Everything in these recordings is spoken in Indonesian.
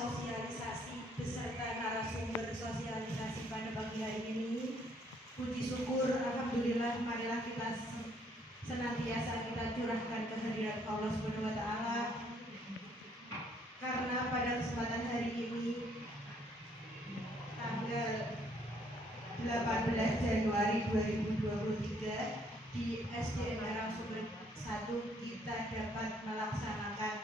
sosialisasi beserta narasumber sosialisasi pada pagi hari ini. Puji syukur, alhamdulillah, marilah kita senantiasa kita curahkan kehadirat Allah Subhanahu wa taala. Karena pada kesempatan hari ini tanggal 18 Januari 2023 di SDN Karangsumber 1 kita dapat melaksanakan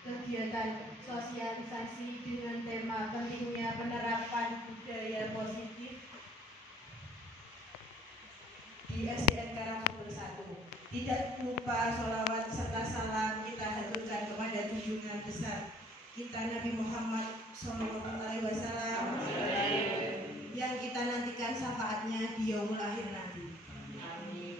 kegiatan sosialisasi dengan tema pentingnya penerapan budaya positif di SDN Karangsumber 1. Tidak lupa sholawat serta salam kita haturkan kepada junjungan besar kita Nabi Muhammad SAW yang kita nantikan syafaatnya di yaumul akhir nanti. Amin.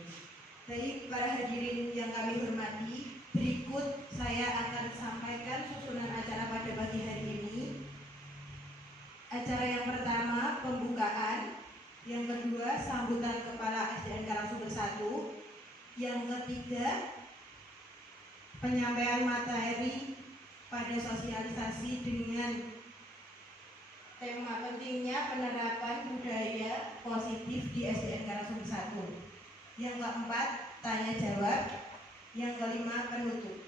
Baik, para hadirin yang kami hormati, berikut saya akan sampaikan susunan acara pada pagi hari ini. Acara yang pertama pembukaan, yang kedua sambutan Kepala SDN Karangsumber 1, yang ketiga penyampaian materi pada sosialisasi dengan tema pentingnya penerapan budaya positif di SDN Karangsumber 1. Yang keempat tanya jawab. Yang kelima penutup.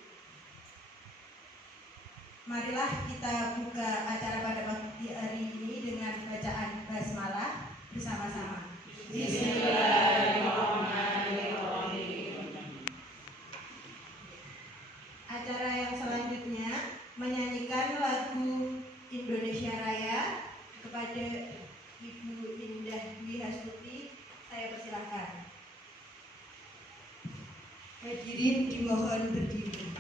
Marilah kita buka acara pada pagi hari ini dengan bacaan basmalah bersama-sama. Bismillahirrahmanirrahim. Acara yang selanjutnya menyanyikan lagu Indonesia Raya. Kepada Ibu Indah Dwi Hastuti, saya persilahkan. Hadirin dimohon berdiri.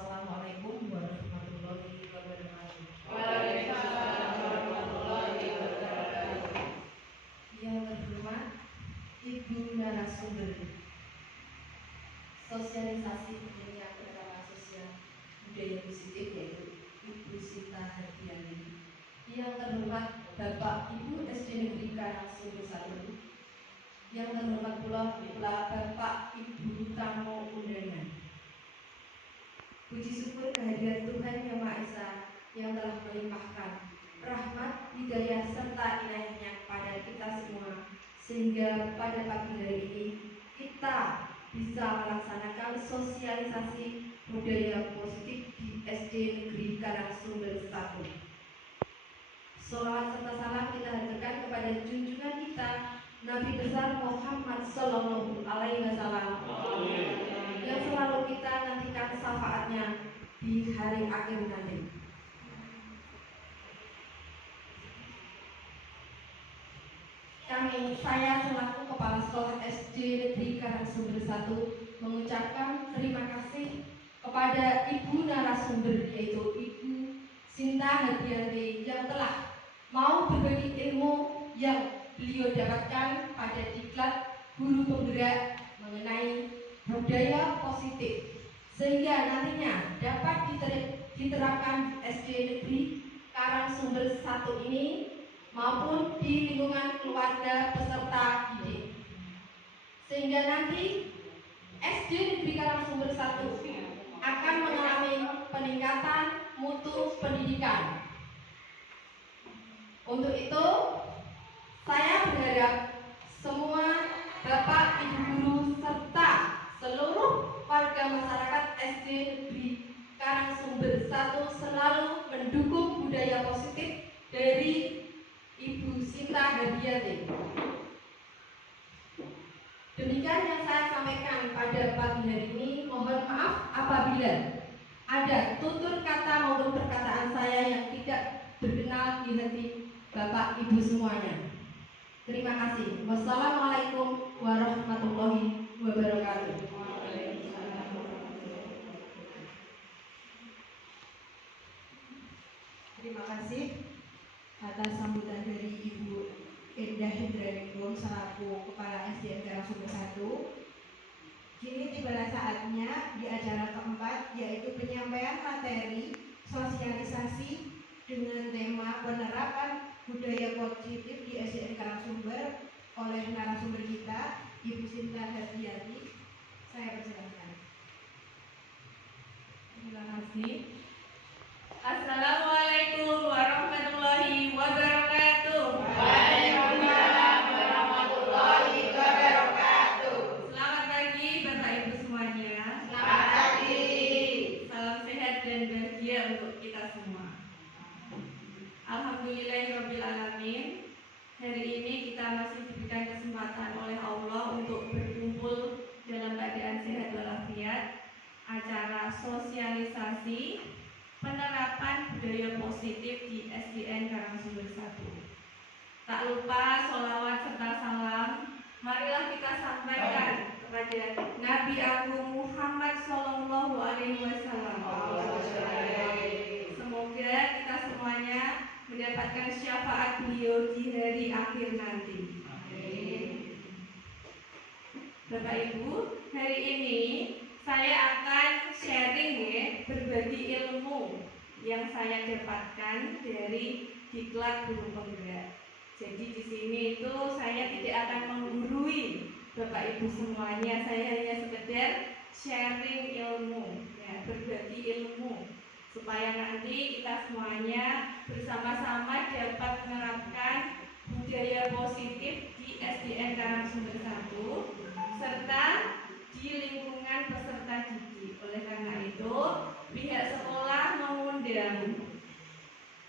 Assalamualaikum warahmatullahi wabarakatuh. Waalaikumsalam warahmatullahi wabarakatuh. Yang terhormat Ibu narasumber sosialisasi pentingnya penerapan sosial budaya positif yaitu Ibu Sita Hardiani. Yang terhormat Bapak Ibu SD Negeri Karangsumber 1. Yang terhormat pula Bapak Ibu tamu undangan. Puji syukur kehadiran Tuhan Yang Maha Esa yang telah melimpahkan rahmat, hidayah, serta inayahnya pada kita semua, sehingga pada pagi hari ini kita bisa melaksanakan sosialisasi budaya positif di SD Negeri Karangsumber 1. Sholawat serta salam kita haturkan kepada junjungan kita Nabi besar Muhammad Sallallahu Alaihi Wasallam yang selalu kita nantikan syafaatnya di hari akhir nanti. Saya selaku Kepala Sekolah SD Negeri Karangsumber 1 mengucapkan terima kasih kepada Ibu narasumber yaitu Ibu Sinta Hadianti yang telah mau berbagi ilmu yang beliau dapatkan pada diklat guru penggerak mengenai budaya positif sehingga nantinya dapat diterapkan SD Negeri Karangsumber 1 ini maupun di lingkungan keluarga peserta didik, sehingga nanti SD Negeri Karangsumber 1 akan mengalami peningkatan mutu pendidikan. Untuk itu, saya berharap semua Bapak, Ibu guru serta seluruh warga masyarakat SD Negeri Karangsumber 1 selalu mendukung budaya positif dari Ibu Sinta Hadianti. Demikian yang saya sampaikan pada pagi hari ini. Mohon maaf apabila ada tutur kata maupun perkataan saya yang tidak berkenan di hati Bapak Ibu semuanya. Terima kasih. Wassalamualaikum warahmatullahi wabarakatuh. Terima kasih atas sambutan dari Ibu Endah Hindraningrum selaku Kepala SDN Karangsumber 1. Kini tibalah saatnya di acara keempat, yaitu penyampaian materi sosialisasi dengan tema penerapan budaya positif di SDN Karangsumber oleh narasumber kita, Ibu Sinta Hadianti. Saya persilakan. Terima kasih. Assalamualaikum warahmatullahi wabarakatuh. Waalaikumsalam warahmatullahi wabarakatuh. Selamat pagi Bapak Ibu semuanya. Selamat pagi. Salam sehat dan bahagia untuk kita semua. Alhamdulillahirabbil alamin. Hari ini kita masih diberikan kesempatan oleh Allah untuk berkumpul dalam keadaan sehat walafiat. Acara sosialisasi penerapan budaya positif di SDN Karangsumber 1. Tak lupa sholawat serta salam marilah kita sampaikan kepada Nabi Agung Muhammad Sallallahu Alaihi Wasallam. Semoga kita semuanya mendapatkan syafaat beliau di hari akhir nanti. Bapak Ibu, hari ini saya akan sharing ya, berbagi ilmu yang saya dapatkan dari diklat guru penggerak. Jadi di sini itu saya tidak akan menggurui Bapak Ibu semuanya, saya hanya sekedar sharing ilmu, ya, berbagi ilmu supaya nanti kita semuanya bersama-sama dapat menerapkan budaya positif di SDN Karangsumber 1 serta di lingkungan peserta didik. Oleh karena itu, pihak sekolah mengundang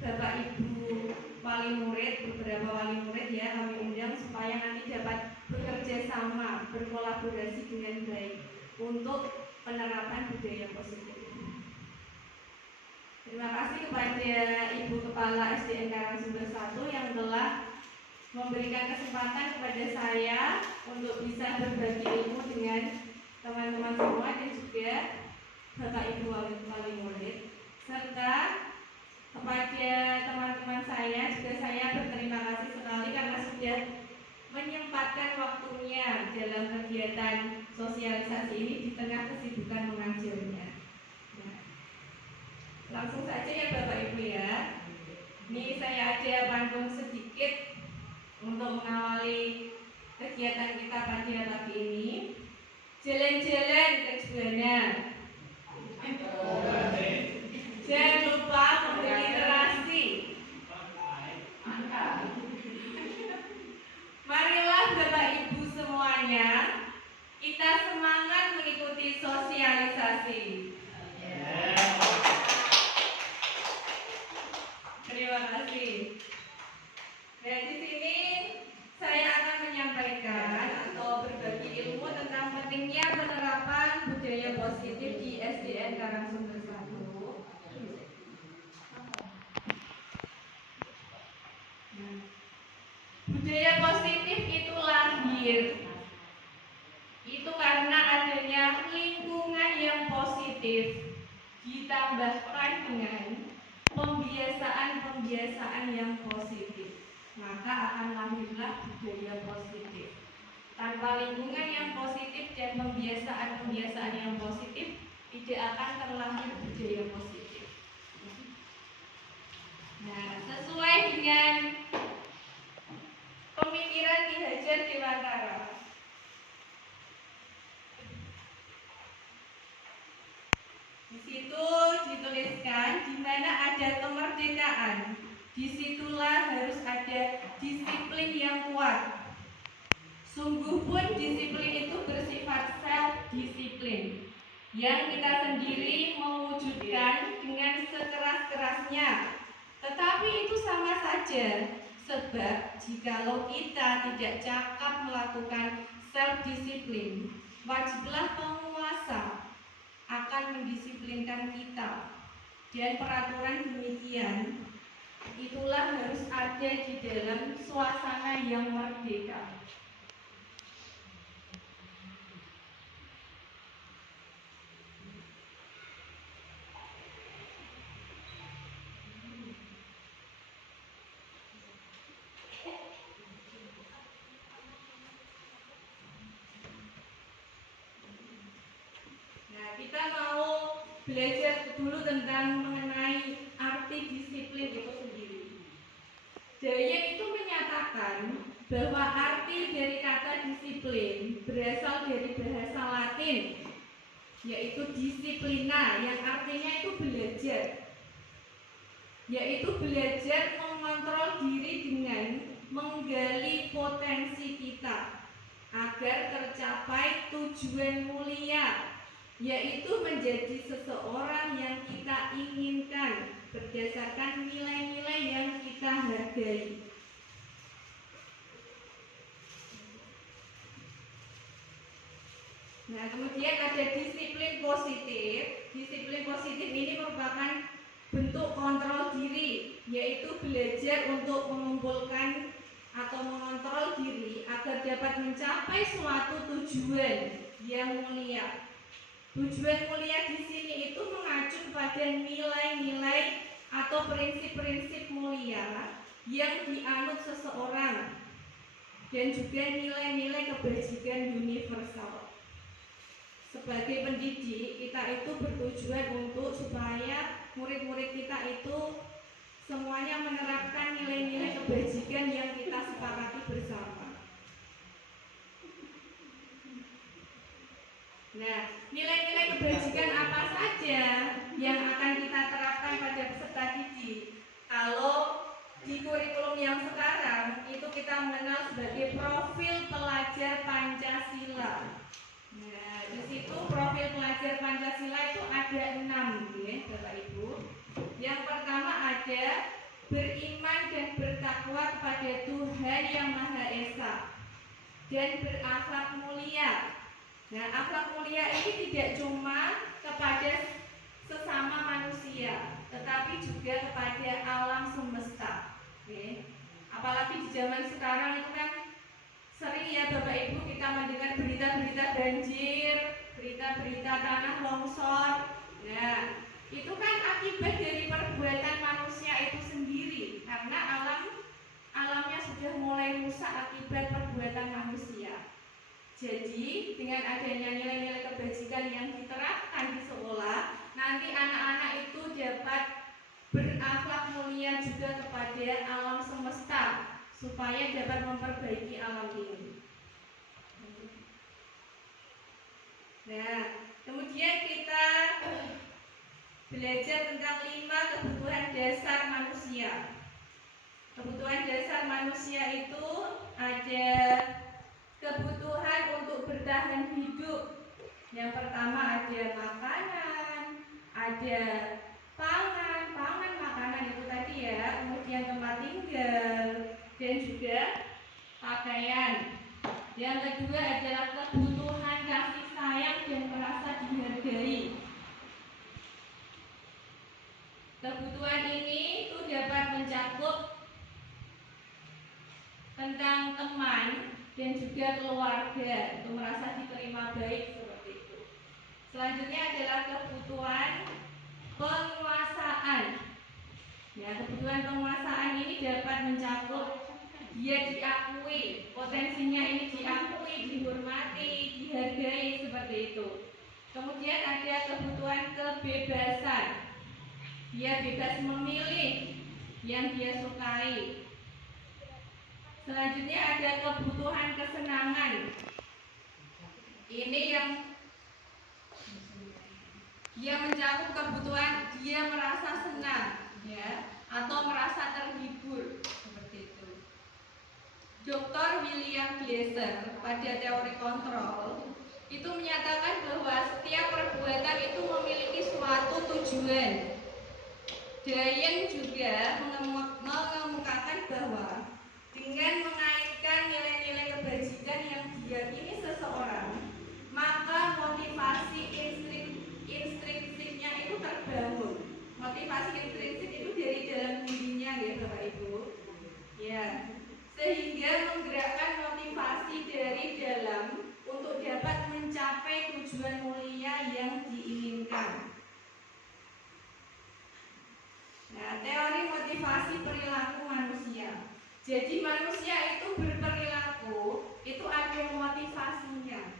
Bapak Ibu wali murid, beberapa wali murid ya kami undang supaya nanti dapat bekerja sama, berkolaborasi dengan baik untuk penerapan budaya positif. Terima kasih kepada Ibu Kepala SDN Karangsumber 1 yang telah memberikan kesempatan kepada saya untuk bisa berbagi ilmu dengan teman-teman semua dan juga Bapak Ibu wali murid, serta kepada teman-teman saya juga saya berterima kasih sekali karena sudah menyempatkan waktunya dalam kegiatan sosialisasi ini di tengah kesibukan mengajarnya. Nah, langsung saja ya Bapak Ibu ya. Ini saya ada panduan sedikit untuk mengawali kegiatan kita pada pagi ini. Jalan-jalan ke Juwana. Jangan lupa membeli terasi. Marilah Bapak Ibu semuanya Kita semangat mengikuti sosialisasi. Terima kasih. Dan di sini saya akan menyampaikan atau berbagi ilmu tentang pentingnya penerapan budaya positif di SDN Karangsumber 1. Budaya positif itu lahir itu karena adanya lingkungan yang positif ditambahkan dengan pembiasaan-pembiasaan yang positif, maka akan lahirlah budaya positif. Tanpa lingkungan yang positif dan pembiasaan-pembiasaan yang positif, tidak akan terlahir budaya positif. Nah, sesuai dengan pemikiran Ki Hajar Dewantara, di situ dituliskan di mana ada kemerdekaan, disitulah harus ada disiplin yang kuat. Sungguh pun disiplin itu bersifat self-disiplin yang kita sendiri mewujudkan dengan sekeras-kerasnya. Tetapi itu sama saja, sebab jikalau kita tidak cakap melakukan self-disiplin, wajiblah penguasa akan mendisiplinkan kita. Dan peraturan demikian itulah harus ada di dalam suasana yang merdeka. Nah, kita mau belajar dulu tentang mengenai arti disiplin itu sendiri. Daya itu menyatakan bahwa arti dari kata disiplin berasal dari bahasa Latin, yaitu disiplina, yang artinya itu belajar, yaitu belajar mengontrol diri dengan menggali potensi kita agar tercapai tujuan mulia, yaitu menjadi seseorang yang kita inginkan berdasarkan nilai-nilai yang kita hargai. Nah, kemudian ada disiplin positif. Disiplin positif ini merupakan bentuk kontrol diri, yaitu belajar untuk mengumpulkan atau mengontrol diri agar dapat mencapai suatu tujuan yang mulia. Tujuan mulia di sini itu mengacu pada nilai-nilai atau prinsip-prinsip mulia yang dianut seseorang dan juga nilai-nilai kebajikan universal. Sebagai pendidik, kita itu bertujuan untuk supaya murid-murid kita itu semuanya menerapkan nilai-nilai kebajikan yang kita sepakati bersama. Nah, nilai-nilai kebajikan apa saja yang akan kita terapkan pada peserta didik? Kalau di kurikulum yang sekarang itu kita mengenal sebagai profil pelajar Pancasila. Nah, di situ profil pelajar Pancasila itu ada 6, ya, Bapak Ibu. Yang pertama ada beriman dan bertakwa kepada Tuhan Yang Maha Esa dan berakhlak mulia. Nah, akhlak mulia ini tidak cuma kepada sesama manusia, tetapi juga kepada alam semesta. Oke. Apalagi di zaman sekarang itu kan sering ya Bapak Ibu kita mendengar berita-berita banjir, berita-berita tanah longsor. Nah, itu kan akibat dari perbuatan manusia itu sendiri, karena alamnya sudah mulai rusak akibat perbuatan manusia. Jadi dengan adanya nilai-nilai kebajikan yang diterapkan di sekolah, nanti anak-anak itu dapat berakhlak mulia juga kepada alam semesta supaya dapat memperbaiki alam ini. Nah, kemudian kita belajar tentang 5 kebutuhan dasar manusia. Kebutuhan dasar manusia itu ada kebutuhan untuk bertahan hidup. Yang pertama ada makanan, ada pangan makanan itu tadi ya, kemudian tempat tinggal dan juga pakaian. Yang kedua adalah kebutuhan kasih sayang dan merasa dihargai. Kebutuhan ini itu dapat mencakup tentang teman dan juga keluarga untuk merasa diterima baik seperti itu. Selanjutnya adalah kebutuhan penguasaan. Ya, kebutuhan penguasaan ini dapat mencakup dia diakui, potensinya ini diakui, dihormati, dihargai seperti itu. Kemudian ada kebutuhan kebebasan. Dia bebas memilih yang dia sukai. Selanjutnya ada kebutuhan kesenangan. Ini yang dia mencakup kebutuhan dia merasa senang, ya, atau merasa terhibur seperti itu. Dr. William Glasser pada teori kontrol itu menyatakan bahwa setiap perbuatan itu memiliki suatu tujuan. Dayen juga mengemukakan bahwa dengan mengaitkan nilai-nilai kebajikan yang diyakini seseorang, maka motivasi intrinsiknya itu terbangun. Motivasi intrinsik itu dari dalam dirinya, ya Bapak Ibu. Ya, sehingga menggerakkan motivasi dari dalam untuk dapat mencapai tujuan mulia yang diinginkan. Nah, teori motivasi perilaku manusia. Jadi manusia itu berperilaku, itu ada motivasinya.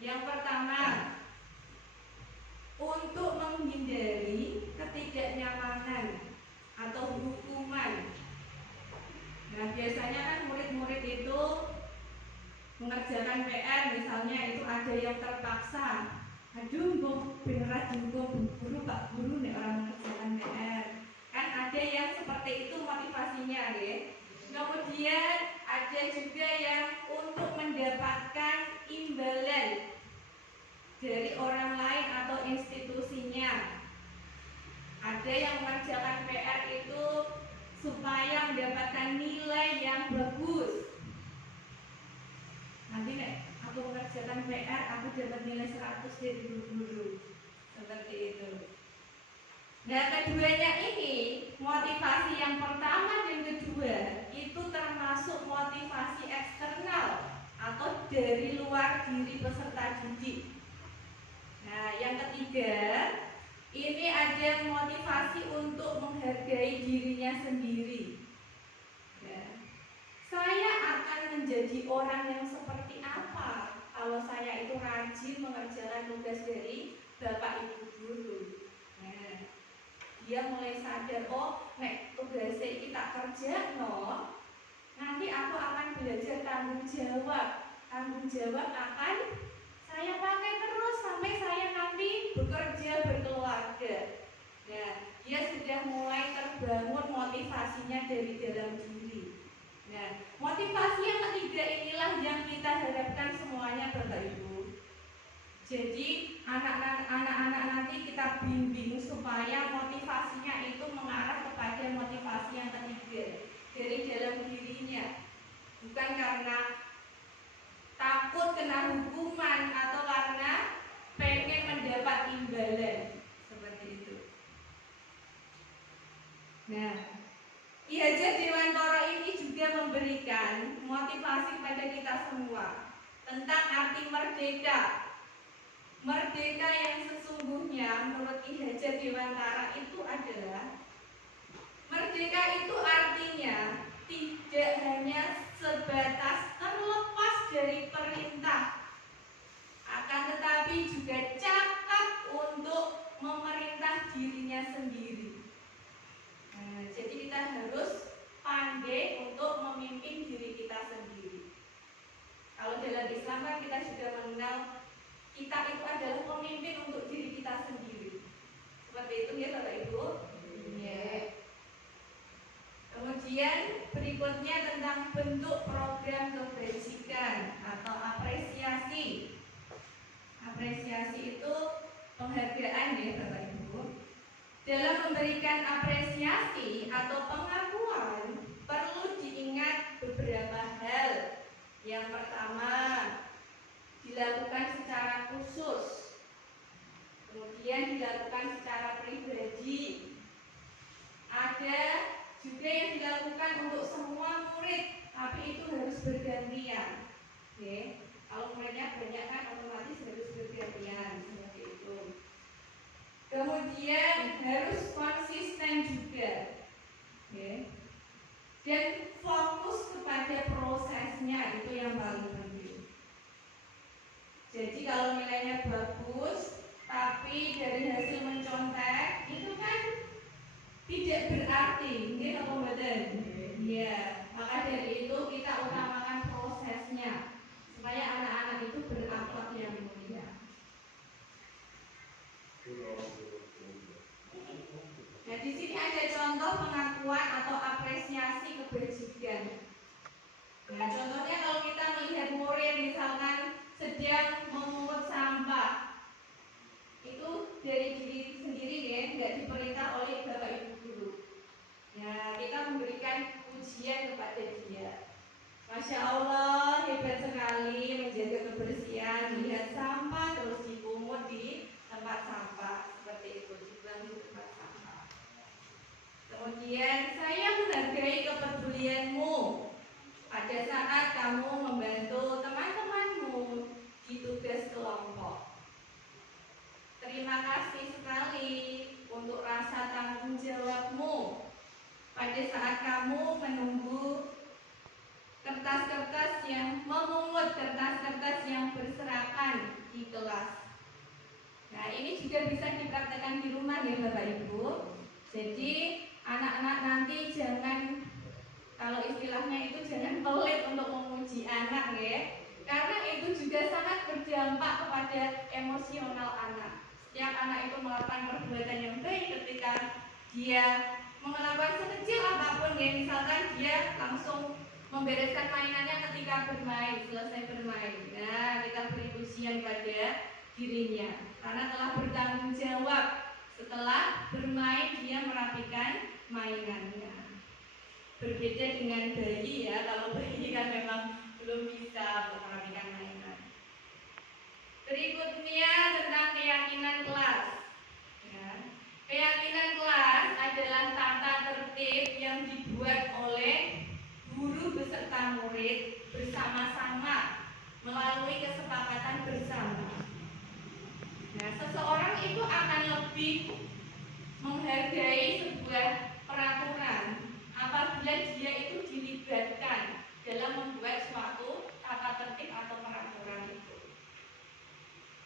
Yang pertama, untuk menghindari ketidaknyamanan atau hukuman. Nah, biasanya kan murid-murid itu mengerjakan PR, misalnya itu ada yang terpaksa. Aduh, kok beneran dihukum guru, Pak Guru nih orang mengerjakan PR. Kan ada yang seperti itu motivasinya, ya. Kemudian ada juga yang untuk mendapatkan imbalan dari orang lain atau institusinya. Ada yang mengerjakan PR itu supaya mendapatkan nilai yang bagus. Nanti nek aku mengerjakan PR, aku dapat nilai 100 dari guru. Seperti itu. Nah, keduanya ini, motivasi yang pertama dan kedua itu termasuk motivasi eksternal atau dari luar diri peserta didik. Nah, yang ketiga, ini ada motivasi untuk menghargai dirinya sendiri. Ya. Saya akan menjadi orang yang seperti apa kalau saya itu rajin mengerjakan tugas dari Bapak Ibu guru. Nah, dia mulai sadar, oh, nek tugasnya kita kerja, no, nanti aku akan belajar tanggung jawab. Tanggung jawab akan saya pakai terus sampai saya nanti bekerja berkeluarga. Nah, dia sudah mulai terbangun motivasinya dari dalam diri. Nah, motivasi yang ketiga inilah yang kita harapkan semuanya, Bapak Ibu. Jadi anak-anak nanti kita bimbing supaya motivasinya itu mengarah kepada motivasi yang ketiga dari dalam dirinya, bukan karena takut kena hukuman atau karena pengen mendapat imbalan seperti itu. Nah, Ki Hajar Dewantara ini juga memberikan motivasi pada kita semua tentang arti merdeka. Merdeka yang sesungguhnya menurut Ki Hajar Dewantara itu adalah merdeka itu artinya tidak hanya sebatas terlepas dari perintah, akan tetapi juga cakap untuk memerintah dirinya sendiri. Nah, jadi kita harus pandai untuk memimpin diri kita sendiri. Kalau dalam Islam kan kita sudah mengenal kita itu adalah pemimpin untuk diri kita sendiri. Seperti itu ya Bapak Ibu. Ya. Kemudian berikutnya tentang bentuk program kebajikan. penghargaan ya Bapak Ibu. Dalam memberikan apresiasi atau pengakuan perlu diingat beberapa hal. Yang pertama, dilakukan secara khusus, kemudian dilakukan secara pribadi. Ada juga yang dilakukan untuk semua murid, tapi itu harus bergantian. Oke, kalau muridnya banyak kan otomatis harus bergantian seperti itu. Kemudian harus konsisten juga, oke. Dan fokus kepada prosesnya, itu yang paling penting. Jadi kalau nilainya bagus, tapi dari hasil mencontek itu kan tidak berarti, ini apa betul? Iya, maka dari itu kita utamakan prosesnya supaya anak-anak itu berakhlak yang mulia. Nah, di sini ada contoh pengakuan atau apresiasi kebajikan. Nah, contohnya kalau kita melihat murid misalkan sedang memungut sampah, itu dari diri sendiri ya, nggak diperintah oleh Bapak Ibu guru. Nah, kita memberikan pujian kepada dia. Masya Allah, hebat sekali menjaga kebersihan, lihat sampah terus dipungut di tempat sampah, seperti itu, dibuang di tempat sampah. Kemudian saya menghargai kepedulianmu pada saat kamu membantu teman-temanmu di tugas kelompok. Terima kasih sekali untuk rasa tanggung jawabmu pada saat kamu menunggu kertas-kertas yang memungut kertas-kertas yang berserakan di kelas. Nah, ini juga bisa dipraktekkan di rumah ya Bapak Ibu. Jadi anak-anak nanti jangan, kalau istilahnya itu jangan pelit untuk memuji anak ya, karena itu juga sangat berdampak kepada emosional anak. Setiap anak itu melakukan perbuatan yang baik ketika dia melakukan sekecil apapun ya, misalkan dia langsung membereskan mainannya ketika bermain, selesai bermain. Nah, kita beri pujian pada dirinya karena telah bertanggung jawab setelah bermain dia merapikan mainannya. Berbeda dengan bayi ya, kalau bayi kan memang belum bisa merapikan mainan. Berikutnya tentang keyakinan kelas. Ya. Keyakinan kelas adalah tata tertib yang dibuat oleh guru beserta murid bersama-sama melalui kesepakatan bersama. Nah, seseorang itu akan lebih menghargai sebuah peraturan apabila dia itu dilibatkan dalam membuat suatu tata tertib atau peraturan itu.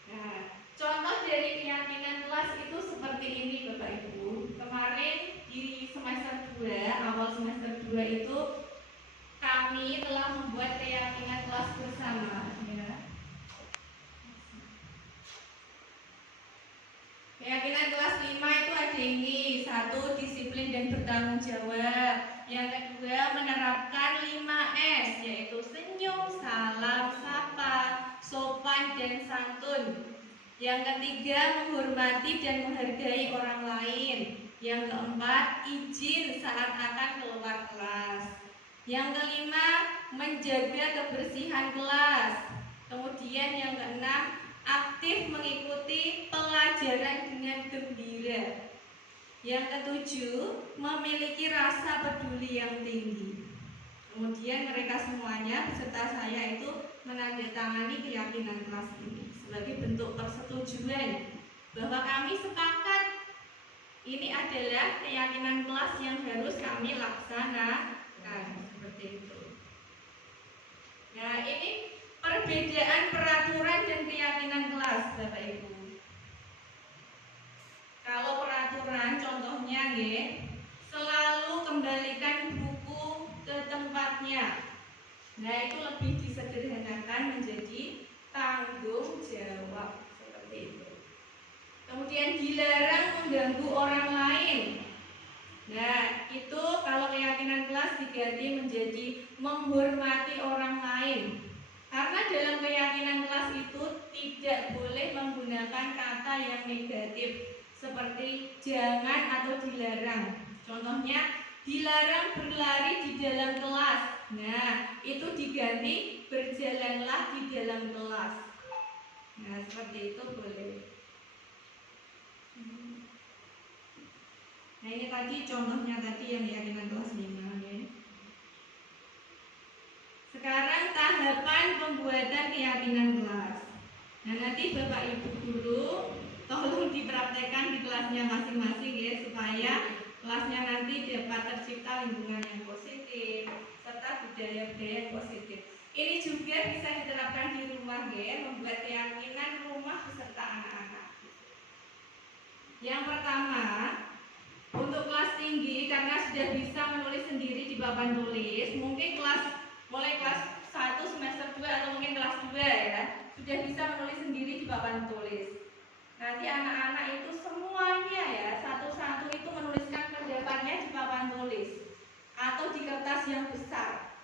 Nah, contoh dari keyakinan kelas itu seperti ini Bapak Ibu. Kemarin di semester 2, awal semester 2 itu kami telah membuat keyakinan kelas bersama ya. Keyakinan kelas 5 itu ada ini, 1. Disiplin dan bertanggung jawab. Yang kedua, menerapkan 5S, yaitu senyum, salam, sapa, sopan, dan santun. Yang ketiga, menghormati dan menghargai orang lain. Yang keempat, izin saat akan keluar kelas. Yang kelima, menjaga kebersihan kelas. Kemudian yang keenam, aktif mengikuti pelajaran dengan gembira. Yang ketujuh, memiliki rasa peduli yang tinggi. Kemudian mereka semuanya beserta saya itu menandatangani keyakinan kelas ini sebagai bentuk persetujuan bahwa kami sepakat ini adalah keyakinan kelas yang harus kami laksanakan. Seperti itu. Nah, ini perbedaan peraturan dan keyakinan kelas, Bapak Ibu. Kalau peraturan contohnya selalu kembalikan buku ke tempatnya. Nah, itu lebih disederhanakan menjadi tanggung jawab seperti itu. Kemudian dilarang mengganggu orang lain. Nah, itu kalau keyakinan kelas diganti menjadi menghormati orang lain. Karena dalam keyakinan kelas itu tidak boleh menggunakan menggunakan kata yang negatif seperti jangan atau dilarang. Contohnya, dilarang berlari di dalam kelas. Nah, itu diganti berjalanlah di dalam kelas. Nah, seperti itu boleh. Nah, ini tadi contohnya tadi yang keyakinan kelas 5 ya. Sekarang tahapan pembuatan keyakinan kelas. Nah, nanti Bapak Ibu guru tolong dipraktekkan di kelasnya masing-masing ya, supaya kelasnya nanti dapat tercipta lingkungan yang positif serta budaya-budaya yang positif. Ini juga bisa diterapkan di rumah ya, membuat keyakinan rumah beserta anak-anak. Yang pertama, untuk kelas tinggi karena sudah bisa menulis sendiri di papan tulis, mungkin mulai kelas 1 semester 2 atau mungkin kelas 2 ya, sudah bisa menulis sendiri di papan tulis. Nanti anak-anak itu semuanya ya, satu-satu itu menuliskan pendapatnya di papan tulis atau di kertas yang besar.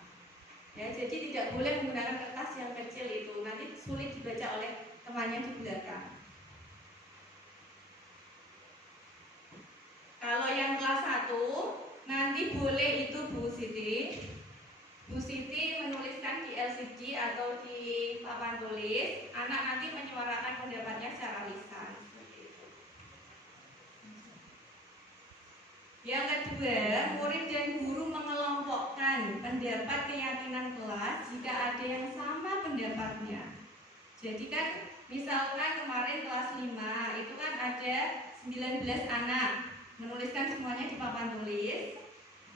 Ya, jadi tidak boleh menggunakan kertas yang kecil itu, nanti sulit dibaca oleh temannya di belakang. Kalau yang kelas 1 nanti boleh itu Bu Siti menuliskan di LCD atau di papan tulis, anak nanti menyuarakan pendapatnya secara lisan. Yang kedua, murid dan guru mengelompokkan pendapat keyakinan kelas jika ada yang sama pendapatnya. Jadi kan misalkan kemarin kelas 5 itu kan ada 19 anak menuliskan semuanya di papan tulis.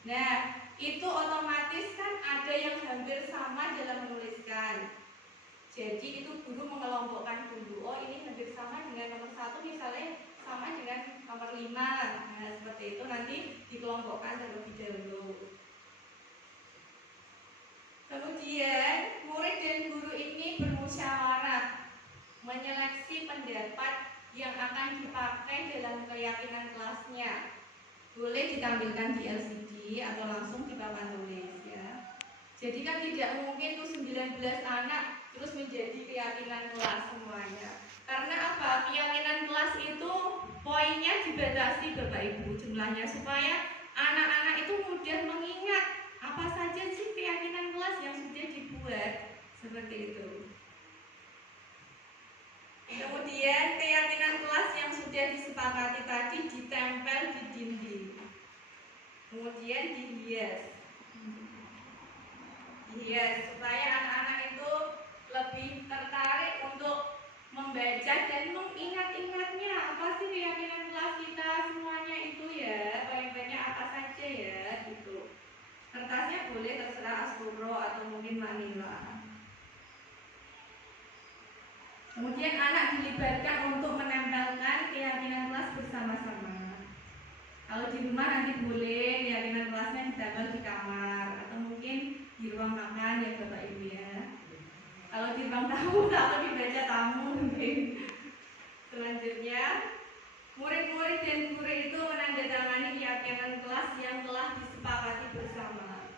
Nah, itu otomatis kan ada yang hampir sama dalam menuliskan. Jadi itu guru mengelompokkan dulu. Oh, ini hampir sama dengan nomor 1, misalnya sama dengan nomor 5. Nah, seperti itu nanti dikelompokkan terlebih dahulu. Kemudian murid dan guru ini bermusyawarah menyeleksi pendapat yang akan dipakai dalam keyakinan kelasnya. Boleh ditampilkan di LCD atau langsung di papan tulis ya. Jadi kan tidak mungkin tuh 19 anak terus menjadi keyakinan kelas semuanya. Karena apa? Keyakinan kelas itu poinnya dibatasi Bapak Ibu jumlahnya, supaya anak-anak itu mudah mengingat apa saja sih keyakinan kelas yang sudah dibuat. Seperti itu. Kemudian keyakinan kelas yang sudah disepakati tadi ditempel di dinding. Kemudian dihias supaya anak-anak itu lebih tertarik untuk membaca dan mengingat-ingatnya apa sih keyakinan kelas kita semuanya itu ya, poin-poinnya apa saja ya gitu. Kertasnya boleh terserah Asturo atau mungkin Manila. Kemudian anak dilibatkan untuk menempelkan keyakinan kelas bersama-sama. Kalau di rumah nanti boleh keyakinan kelasnya ditempel di kamar atau mungkin di ruang makan ya Bapak Ibu ya. Kalau di ruang tamu atau dibaca tamu mungkin. Selanjutnya, murid-murid dan guru itu menandatangani keyakinan kelas yang telah disepakati bersama.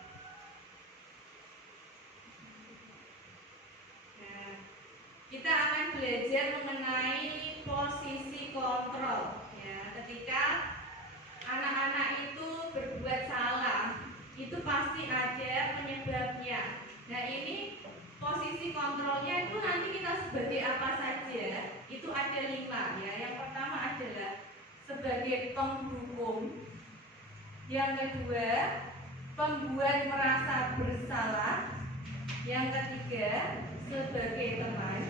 Nah, kita akan belajar mengenai posisi kontrol ya. Ketika anak-anak itu berbuat salah, itu pasti ada penyebabnya. Nah, ini posisi kontrolnya itu nanti kita sebagai apa saja, itu ada 5 ya. Yang pertama adalah sebagai penghukum. Yang kedua, pembuat merasa bersalah. Yang ketiga, sebagai teman.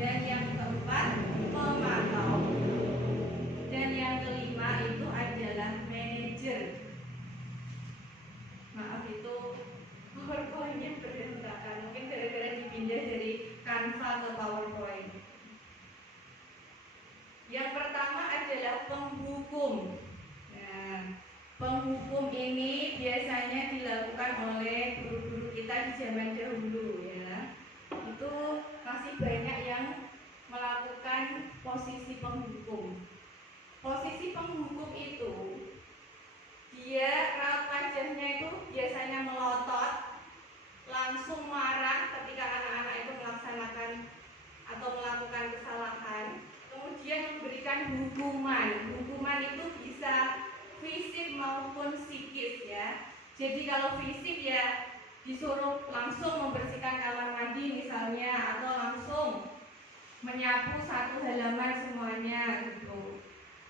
Dan yang keempat, memantau. Dan yang kelima itu adalah manajer. Maaf, itu PowerPoint-nya berantakan. Mungkin gara-gara dipindah dari Canva ke PowerPoint. Yang pertama adalah penghukum. Nah, penghukum ini biasanya dilakukan oleh guru-guru kita di zaman dahulu ya. Itu masih banyak yang melakukan posisi penghukum. Posisi penghukum itu dia raut wajahnya itu biasanya melotot, langsung marah ketika anak-anak itu melaksanakan atau melakukan kesalahan. hukuman. Hukuman itu bisa fisik maupun psikis ya. Jadi kalau fisik ya disuruh langsung membersihkan kamar mandi misalnya, atau langsung menyapu satu halaman semuanya gitu.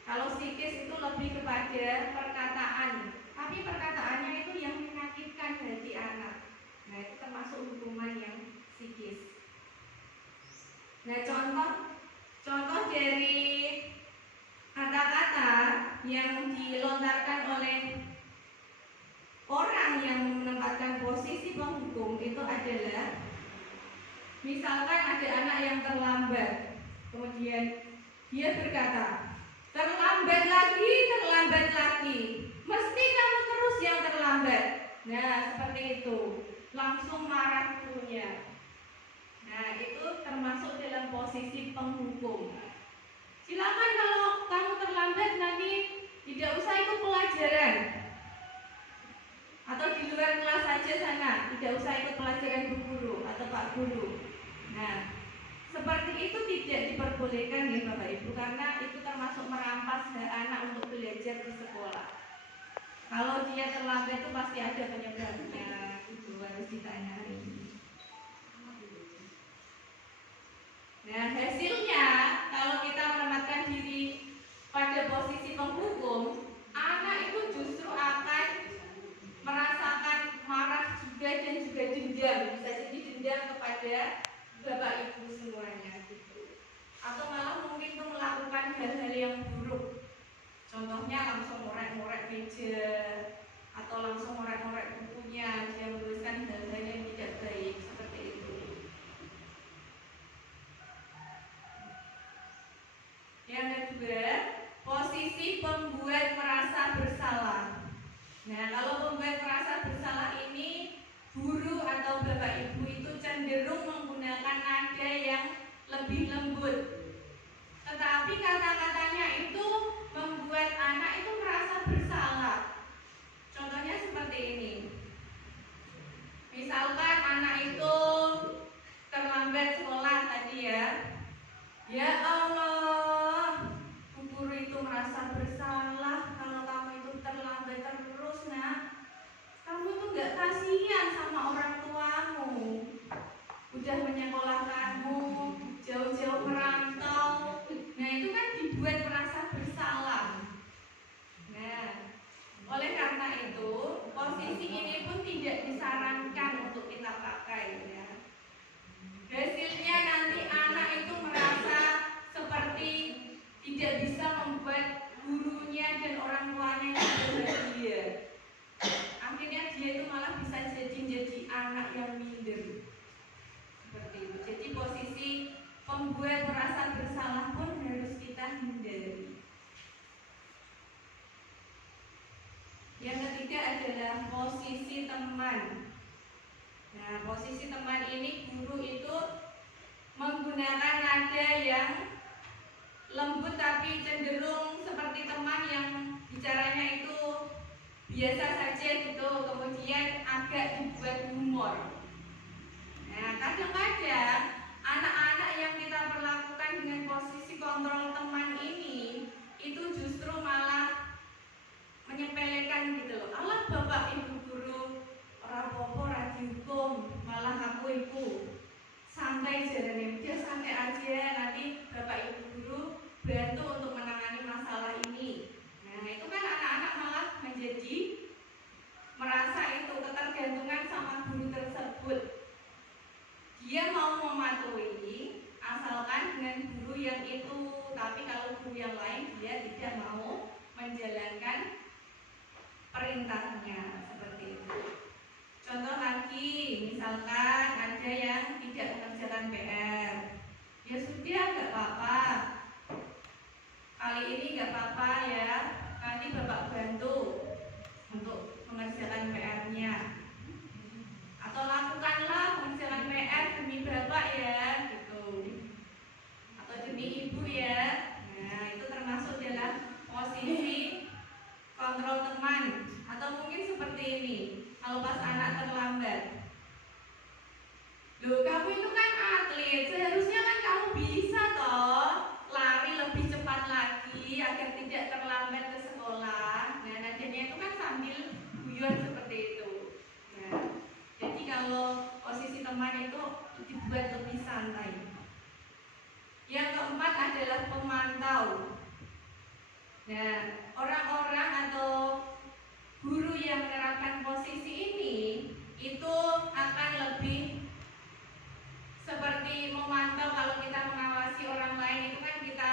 Kalau psikis itu lebih kepada perkataan, tapi perkataannya itu yang menyakitkan hati anak. Nah, itu termasuk hukuman yang psikis. Nah, contoh dari kata-kata yang dilontarkan oleh orang yang menempatkan posisi penghukum itu adalah, misalkan ada anak yang terlambat, kemudian dia berkata, terlambat lagi, mesti kamu terus yang terlambat. Nah, seperti itu, langsung marah gurunya. Nah, itu termasuk dalam posisi penghukum. Silakan kalau kamu terlambat nanti tidak usah ikut pelajaran, atau di luar kelas saja sana, tidak usah ikut pelajaran Bu Guru atau Pak Guru. Nah, seperti itu tidak diperbolehkan ya Bapak Ibu, karena itu termasuk merampas hak anak untuk belajar di sekolah. Kalau dia terlambat itu pasti ada penyebabnya, itu harus ditanyai. Nah, hasilnya kalau kita menempatkan diri pada posisi penghukum, anak itu justru akan merasakan marah juga dan juga dendam, bisa jadi dendam kepada Bapak Ibu semuanya gitu. Atau malah mungkin tuh melakukan hal-hal yang buruk. Contohnya langsung ngorek-ngorek meja, atau langsung ngorek-ngorek bukunya, dia menuliskan hal-hal yang tidak baik seperti itu. Yang kedua, posisi pembuat merasa bersalah. Nah, kalau pembuat merasa bersalah ini, guru atau Bapak Ibu itu cenderung menggunakan nada yang lebih lembut, tetapi kata-katanya itu membuat anak itu merasa bersalah. Contohnya seperti ini. Misalkan anak itu terlambat sekolah tadi ya. Ya Allah, Bu Guru itu merasa bersalah kalau kamu itu terlambat terus, Nak. Kamu tuh gak kasihan sama orang tuamu, udah menyekolahkanmu jauh-jauh merantau. Nah, itu kan dibuat merasa bersalah. Nah, oleh karena itu posisi ini pun tidak disarankan untuk kita pakai ya. Hasilnya nanti anak itu merasa seperti tidak bisa membuat gurunya dan orang tuanya yang bahagia. Akhirnya dia itu malah bisa jadi anak yang minder. Seperti itu. Jadi posisi pembuat merasa bersalah pun harus kita hindari. Yang ketiga adalah posisi teman. Nah, posisi teman ini guru itu menggunakan nada yang lembut tapi cenderung seperti teman yang bicaranya itu biasa saja gitu, kemudian agak dibuat humor. Nah, kadang-kadang anak-anak yang kita perlakukan dengan posisi kontrol teman ini itu justru malah menyepelekan gitu loh. Allah Bapak Ibu guru rapopo dihukum, malah aku ibu santai jalannya, dia santai aja, nanti Bapak Ibu guru bantu untuk menangani masalah ini. Nah, itu kan anak-anak malah menjadi merasa itu ketergantungan sama guru tersebut. Dia mau mematuhi asalkan dengan guru yang itu, tapi kalau guru yang lain dia tidak mau menjalankan perintahnya, seperti itu. Contoh lagi, misalkan ada yang tidak mengerjakan PR, ya sudah nggak apa-apa, kali ini nggak apa-apa ya, nanti Bapak bantu untuk mengerjakan PR-nya, atau lakukanlah mengerjakan PR demi Bapak ya, gitu, atau demi Ibu ya. Nah, itu termasuk dalam posisi kontrol teman. Atau mungkin seperti ini, kalau pas anak terlambat, loh kamu itu kan atlet, seharusnya kan kamu bisa toh lari lebih cepat lagi. keempat adalah pemantau. Nah, orang-orang atau guru yang menerapkan posisi ini itu akan lebih seperti memantau. Kalau kita mengawasi orang lain itu kan kita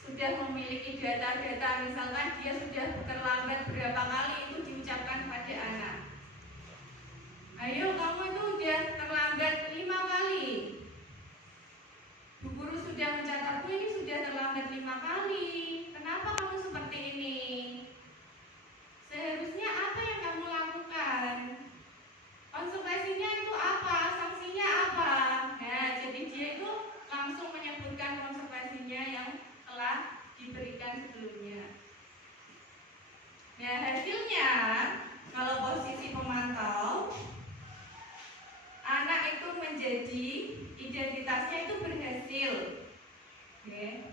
sudah memiliki data-data, misalkan dia sudah terlambat berapa kali itu diucapkan pada anak. Ayo kamu itu udah terlambat 5 kali. Bu guru sudah mencatat, ini sudah terlambat 5 kali. Kenapa kamu seperti ini? Seharusnya apa yang kamu lakukan? Konsekuensinya itu apa? Sanksinya apa? Nah, jadi dia itu langsung menyebutkan konsekuensinya yang telah diberikan sebelumnya. Nah, hasilnya kalau posisi pemantau, anak itu menjadi identitasnya itu berhasil. Oke.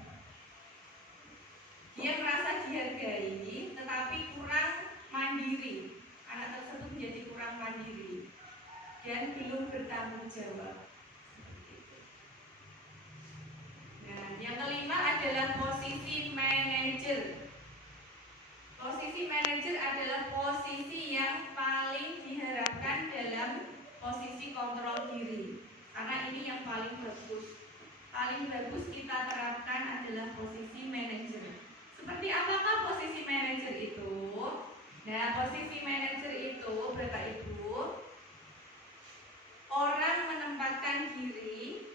Dia merasa dihargai, tetapi kurang mandiri. Anak tersebut menjadi kurang mandiri dan belum bertanggung jawab. Nah, yang kelima adalah posisi manajer. Posisi manajer adalah posisi yang paling diharapkan dalam posisi kontrol diri, karena ini yang paling bagus. Paling bagus kita terapkan adalah posisi manajer. Seperti apakah posisi manajer itu? Nah, posisi manajer itu, Bapak Ibu, orang menempatkan diri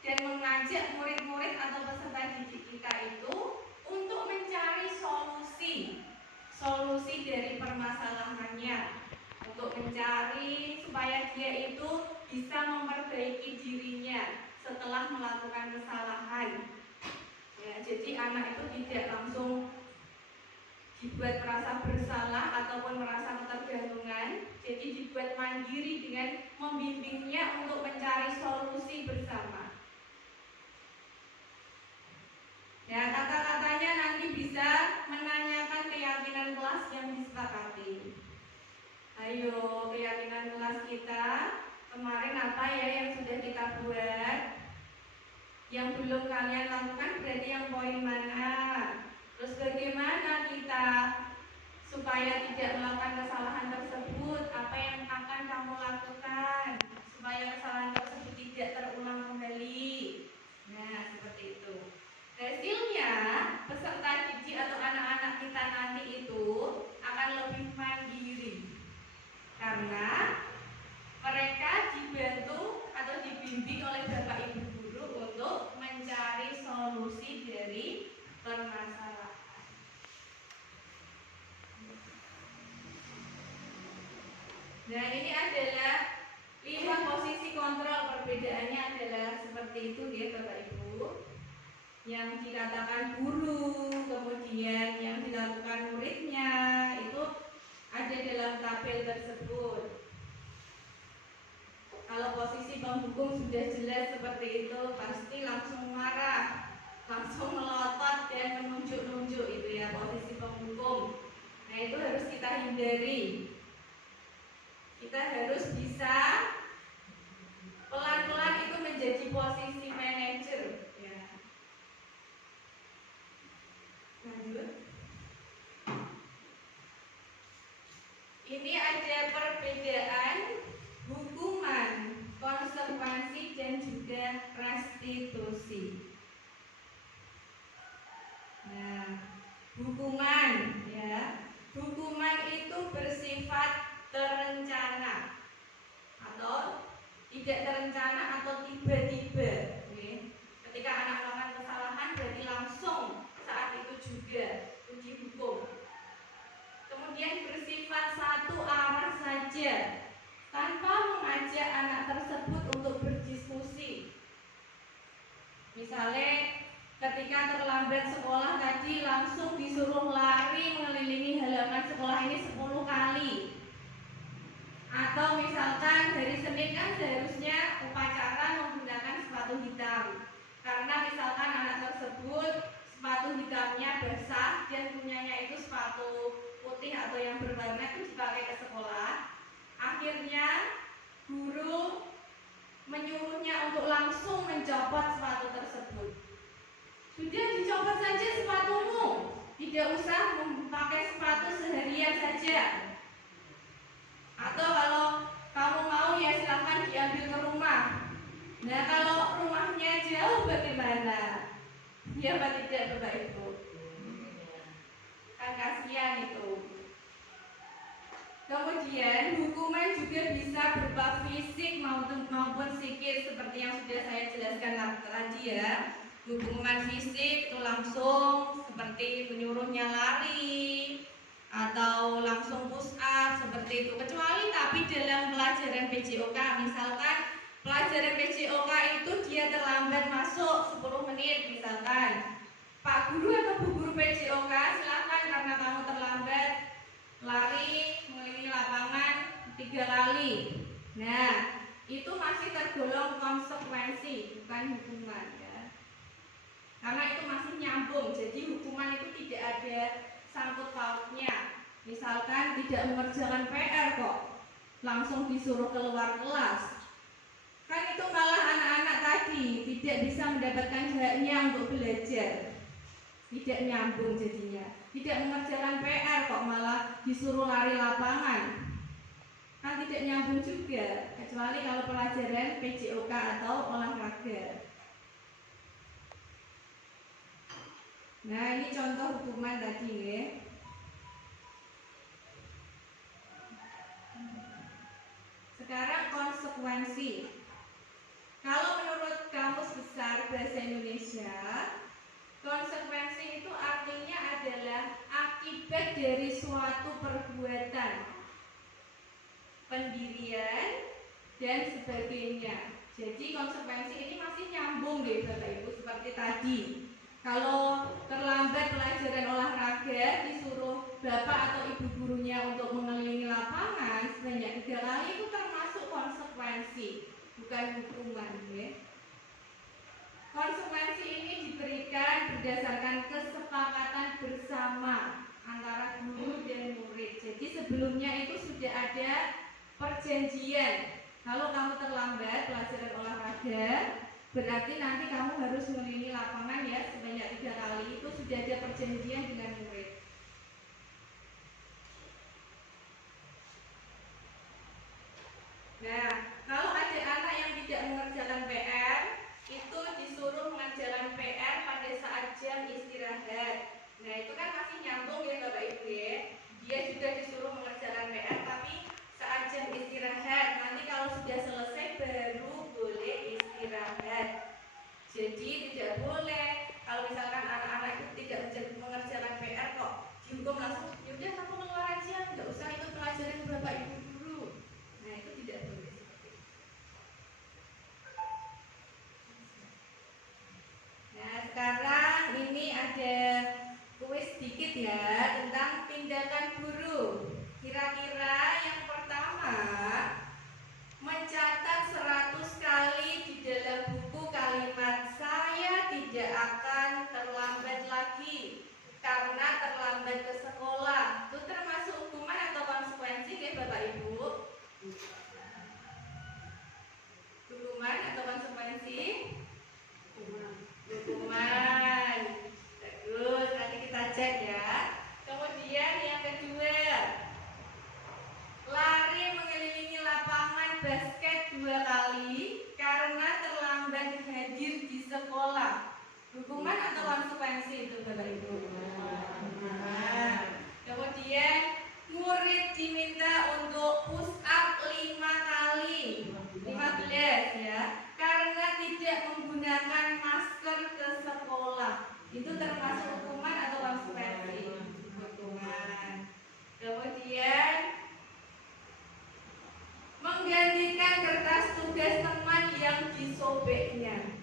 dan mengajak murid-murid atau peserta didik kita itu untuk mencari solusi dari permasalahannya, untuk mencari supaya dia itu bisa memperbaiki dirinya setelah melakukan kesalahan. Ya, jadi anak itu tidak langsung dibuat merasa bersalah ataupun merasa ketergantungan, jadi dibuat mandiri dengan membimbingnya untuk mencari solusi bersama. Ya, kata-katanya nanti bisa menanyakan keyakinan kelas yang disepakati. Ayo, keyakinan kelas kita kemarin apa ya yang sudah kita buat? Yang belum kalian lakukan berarti yang poin mana? Terus bagaimana kita supaya tidak melakukan kesalahan tersebut? Apa yang akan kamu lakukan supaya kesalahan tersebut tidak terulang kembali? Nah, seperti itu. Hasilnya, peserta didik atau anak-anak kita nanti itu akan lebih mandiri karena mereka dibantu atau dibimbing oleh Bapak Ibu guru untuk mencari solusi dari permasalahan. Nah, ini adalah 5 posisi kontrol. Perbedaannya adalah seperti itu ya Bapak Ibu. Yang dikatakan guru, kemudian yang dilakukan muridnya itu ada dalam tabel tersebut. Kalau posisi penghukum sudah jelas seperti itu, pasti langsung marah, langsung melotot dan menunjuk-nunjuk itu ya posisi penghukum. Nah, itu harus kita hindari. Kita harus bisa pelan-pelan itu menjadi posisi manajer. Ya. Lanjut. Ini ada perbedaan hukuman, konservasi dan juga restitusi. Nah, hukuman ya. Hukuman itu bersifat terencana atau tidak terencana atau tiba-tiba. Ketika anak melakukan kesalahan berarti langsung saat itu juga dihukum. Kemudian bersifat satu arah saja tanpa mengajak anak tersebut untuk berdiskusi. Misalnya ketika terlambat sekolah tadi langsung disuruh lari mengelilingi halaman sekolah ini 10 kali. Atau misalkan hari Senin kan seharusnya upacara menggunakan sepatu hitam. Karena misalkan anak tersebut sepatu hitamnya basah dan punyanya itu sepatu putih atau yang berwarna itu dipakai ke sekolah. Akhirnya guru menyuruhnya untuk langsung mencopot sepatu tersebut. Iya apa tidak Bapak Ibu? Kan kasihan itu. Kemudian hukuman juga bisa berupa fisik maupun psikis seperti yang sudah saya jelaskan tadi ya. Hukuman fisik itu langsung seperti menyuruhnya lari atau langsung push up seperti itu. Kecuali tapi dalam pelajaran PJOK, misalkan pelajaran PJOK itu dia terlambat masuk 10 menit misalkan. Pak Guru atau Bu Guru PJOK silakan karena kamu terlambat lari mengelilingi lapangan 3 kali. Nah, itu masih tergolong konsekuensi, bukan hukuman ya. Karena itu masih nyambung, jadi hukuman itu tidak ada sangkut pautnya. Misalkan tidak mengerjakan PR kok langsung disuruh keluar kelas. Kan itu malah anak-anak tadi tidak bisa mendapatkan haknya untuk belajar. Tidak nyambung jadinya. Tidak mengerjakan PR kok malah disuruh lari lapangan. Kan tidak nyambung juga, kecuali kalau pelajaran PJOK atau olahraga. Nah, ini contoh hukuman tadi ya. Sekarang konsekuensi. Kalau menurut Kamus Besar Bahasa Indonesia, konsekuensi itu artinya adalah akibat dari suatu perbuatan, pendirian, dan sebagainya. Jadi konsekuensi ini masih nyambung deh Bapak Ibu seperti tadi. Kalau terlambat pelajaran olahraga disuruh bapak atau ibu gurunya untuk mengelilingi lapangan sebanyak 3 kali itu termasuk konsekuensi, bukan hukuman ya. Konsekuensi ini diberikan berdasarkan kesepakatan bersama antara guru dan murid. Jadi sebelumnya itu sudah ada perjanjian. Kalau kamu terlambat pelajaran olahraga, berarti nanti kamu harus mengelilingi lapangan ya sebanyak 3 kali. Itu sudah ada perjanjian dengan murid. Nah, kalau ada anak yang tidak mengerjakan PR, itu disuruh mengerjakan PR pada saat jam istirahat. Nah, itu kan masih nyambung ya Bapak Ibu ya. Dia juga disuruh mengerjakan PR tapi saat jam istirahat. Nanti kalau sudah selesai baru boleh istirahat. Jadi tidak boleh kalau misalkan anak-anak itu tidak mengerjakan PR kok dihukum langsung, yaudah kamu keluar aja, nggak usah ikut pelajaran Bapak Ibu dulu. Nah, itu tidak boleh seperti itu. Nah, sekarang ini ada kuis sedikit ya tentang tindakan guru. Kira-kira yang pertama, mencatat 100 kali di dalam buku kalimat saya tidak akan terlambat lagi karena terlambat ke sekolah. Itu termasuk hukuman atau konsekuensi ya Bapak Ibu? Hukuman atau konsekuensi? Hukuman. Bagus, nanti kita cek ya. Kemudian yang kedua, lari mengelilingi lapangan basket 2 kali karena terlambat hadir di sekolah. Hukuman atau konsekuensi itu Bapak Ibu? Nah, kemudian murid diminta untuk push up 5 kali, 15 ya, karena tidak menggunakan masker ke sekolah. Itu termasuk hukuman atau konsekuensi? Hukuman. Kemudian menggantikan kertas tugas teman yang disobeknya.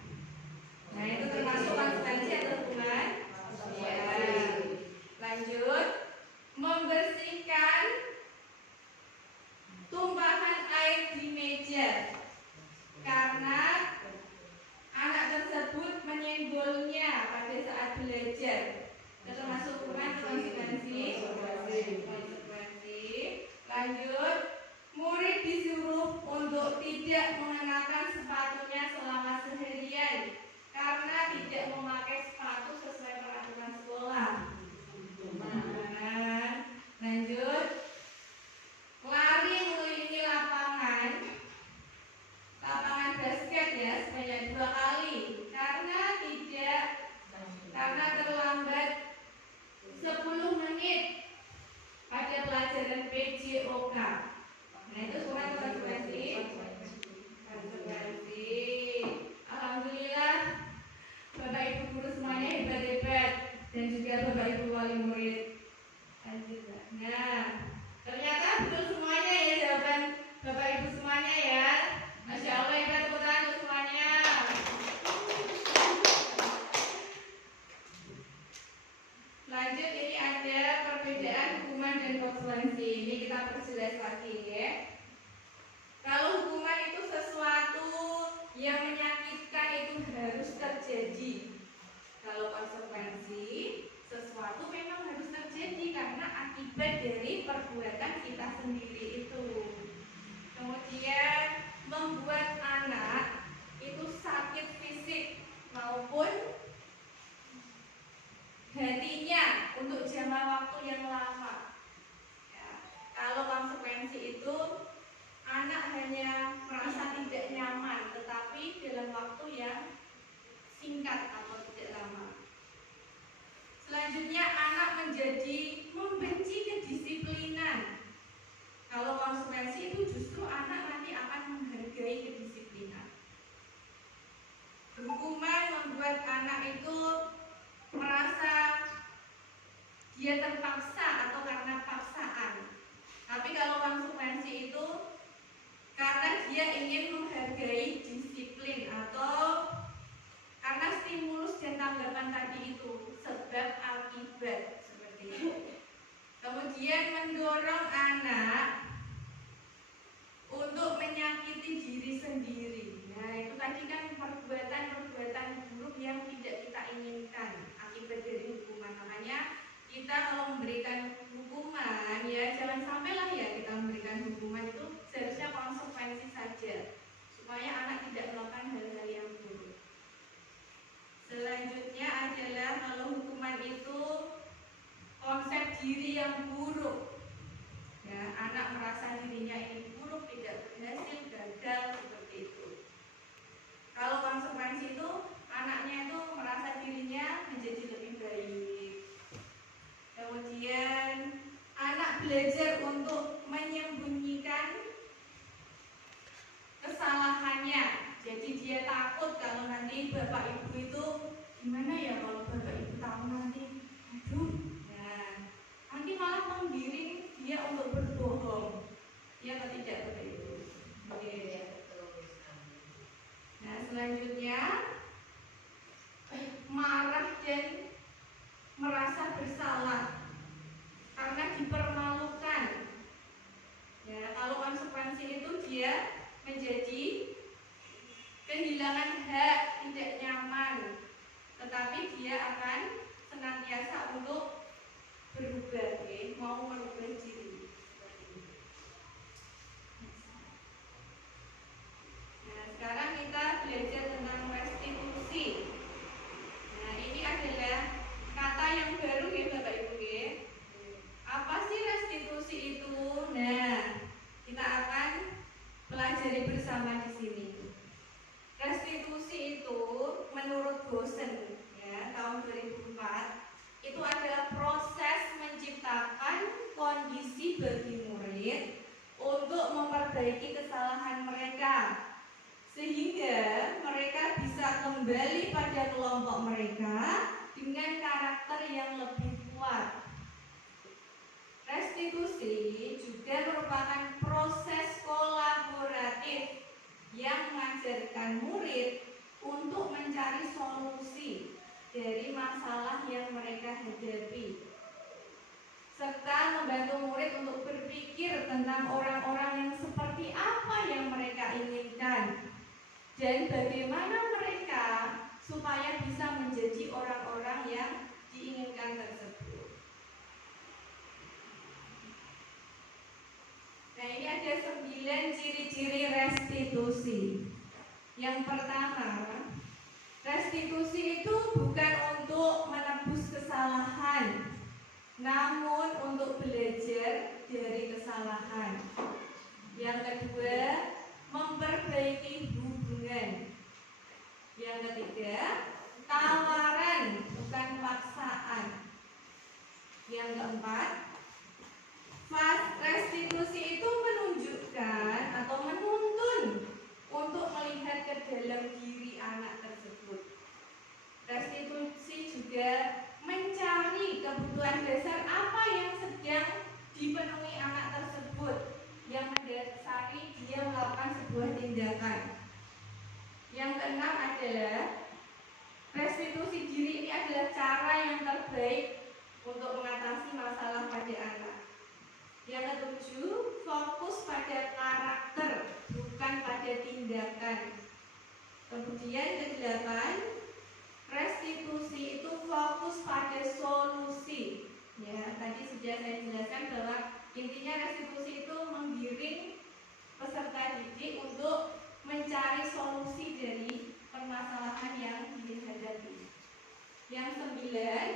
Nah, itu termasuk konsekuensi atau hukuman? Ya. Lanjut, membersihkan tumpahan air di meja karena anak tersebut menyenggolnya pada saat belajar. Itu termasuk hukuman atau konsekuensi? Konsekuensi. Lanjut, murid disuruh untuk tidak mengenakan sepatunya selama seharian karena tidak memakai sepatu sesuai peraturan sekolah. Nah, lanjut, lari mengelilingi lapangan basket ya sebanyak 2 kali karena tidak Selanjutnya anak menjadi membenci kedisiplinan. Kalau konsekuensi itu justru anak nanti akan menghargai kedisiplinan. Hukuman membuat anak itu merasa dia terpaksa atau karena paksaan. Tapi kalau konsekuensi itu karena dia ingin menghargai disiplin atau karena stimulus dan tanggapan tadi itu, sebab akibat seperti itu. Kemudian mendorong anak untuk menyakiti diri sendiri. Nah, itu tadi kan perbuatan-perbuatan buruk yang tidak kita inginkan akibat dari hukuman. Makanya kita kalau memberikan hukuman, ya jangan sampailah ya kita memberikan hukuman itu seharusnya konsekuensi saja, supaya anak tidak melakukan hal-hal yang buruk. Selanjutnya adalah kalau hukuman itu konsep diri yang buruk. Ya, anak merasa dirinya ini buruk, tidak berhasil, gagal, seperti itu. Kalau konsekuensi itu anaknya itu merasa dirinya menjadi lebih baik. Kemudian anak belajar untuk menyembunyikan kesalahannya. Jadi dia takut kalau nanti bapak ibu itu gimana ya kalau bapak ibu tahu nanti, aduh, nah nanti malah menggiring dia untuk berbohong. Dia atau tidak bapak ibu? Oke. Nah selanjutnya marah dan merasa bersalah karena dipermalukan. Ya, kalau konsekuensi itu dia menjadi kehilangan hak, tidak nyaman, tetapi dia akan senantiasa untuk berubah, mau merubah diri. Nah, sekarang kita belajar tentang restitusi. Nah, ini adalah kata yang baru ya Bapak Ibu ya. Apa sih restitusi itu? Nah, kita akan pelajari bersama di sini. Restitusi itu menurut Bosen ya tahun 2004 itu adalah proses menciptakan kondisi bagi murid untuk memperbaiki kesalahan mereka sehingga mereka bisa kembali pada kelompok mereka dengan karakter yang lebih kuat. Restitusi juga merupakan proses kolaboratif yang mengajarkan murid untuk mencari solusi dari masalah yang mereka hadapi, serta membantu murid untuk berpikir tentang orang-orang yang seperti apa yang mereka inginkan dan bagaimana mereka supaya bisa menjadi orang-orang yang diinginkan tersebut. Nah, ini ada 9 ciri-ciri restitusi. Yang pertama, restitusi itu bukan untuk menebus kesalahan, namun untuk belajar dari kesalahan. Yang kedua, memperbaiki hubungan. Yang ketiga, tawaran bukan paksaan. Yang keempat, restitusi itu menunjukkan atau menuntun untuk melihat ke dalam diri anak tersebut. Restitusi juga mencari kebutuhan dasar apa yang sedang dipenuhi anak tersebut yang mendasari dia melakukan sebuah tindakan. Yang keenam adalah restitusi diri ini adalah cara yang terbaik untuk mengatasi masalah pada anak. Yang ketujuh, fokus pada karakter, bukan pada tindakan. Kemudian kedelapan, restitusi itu fokus pada solusi. Ya, tadi sudah saya jelaskan bahwa intinya restitusi itu menggiring peserta didik untuk mencari solusi dari permasalahan yang dihadapi. Yang sembilan,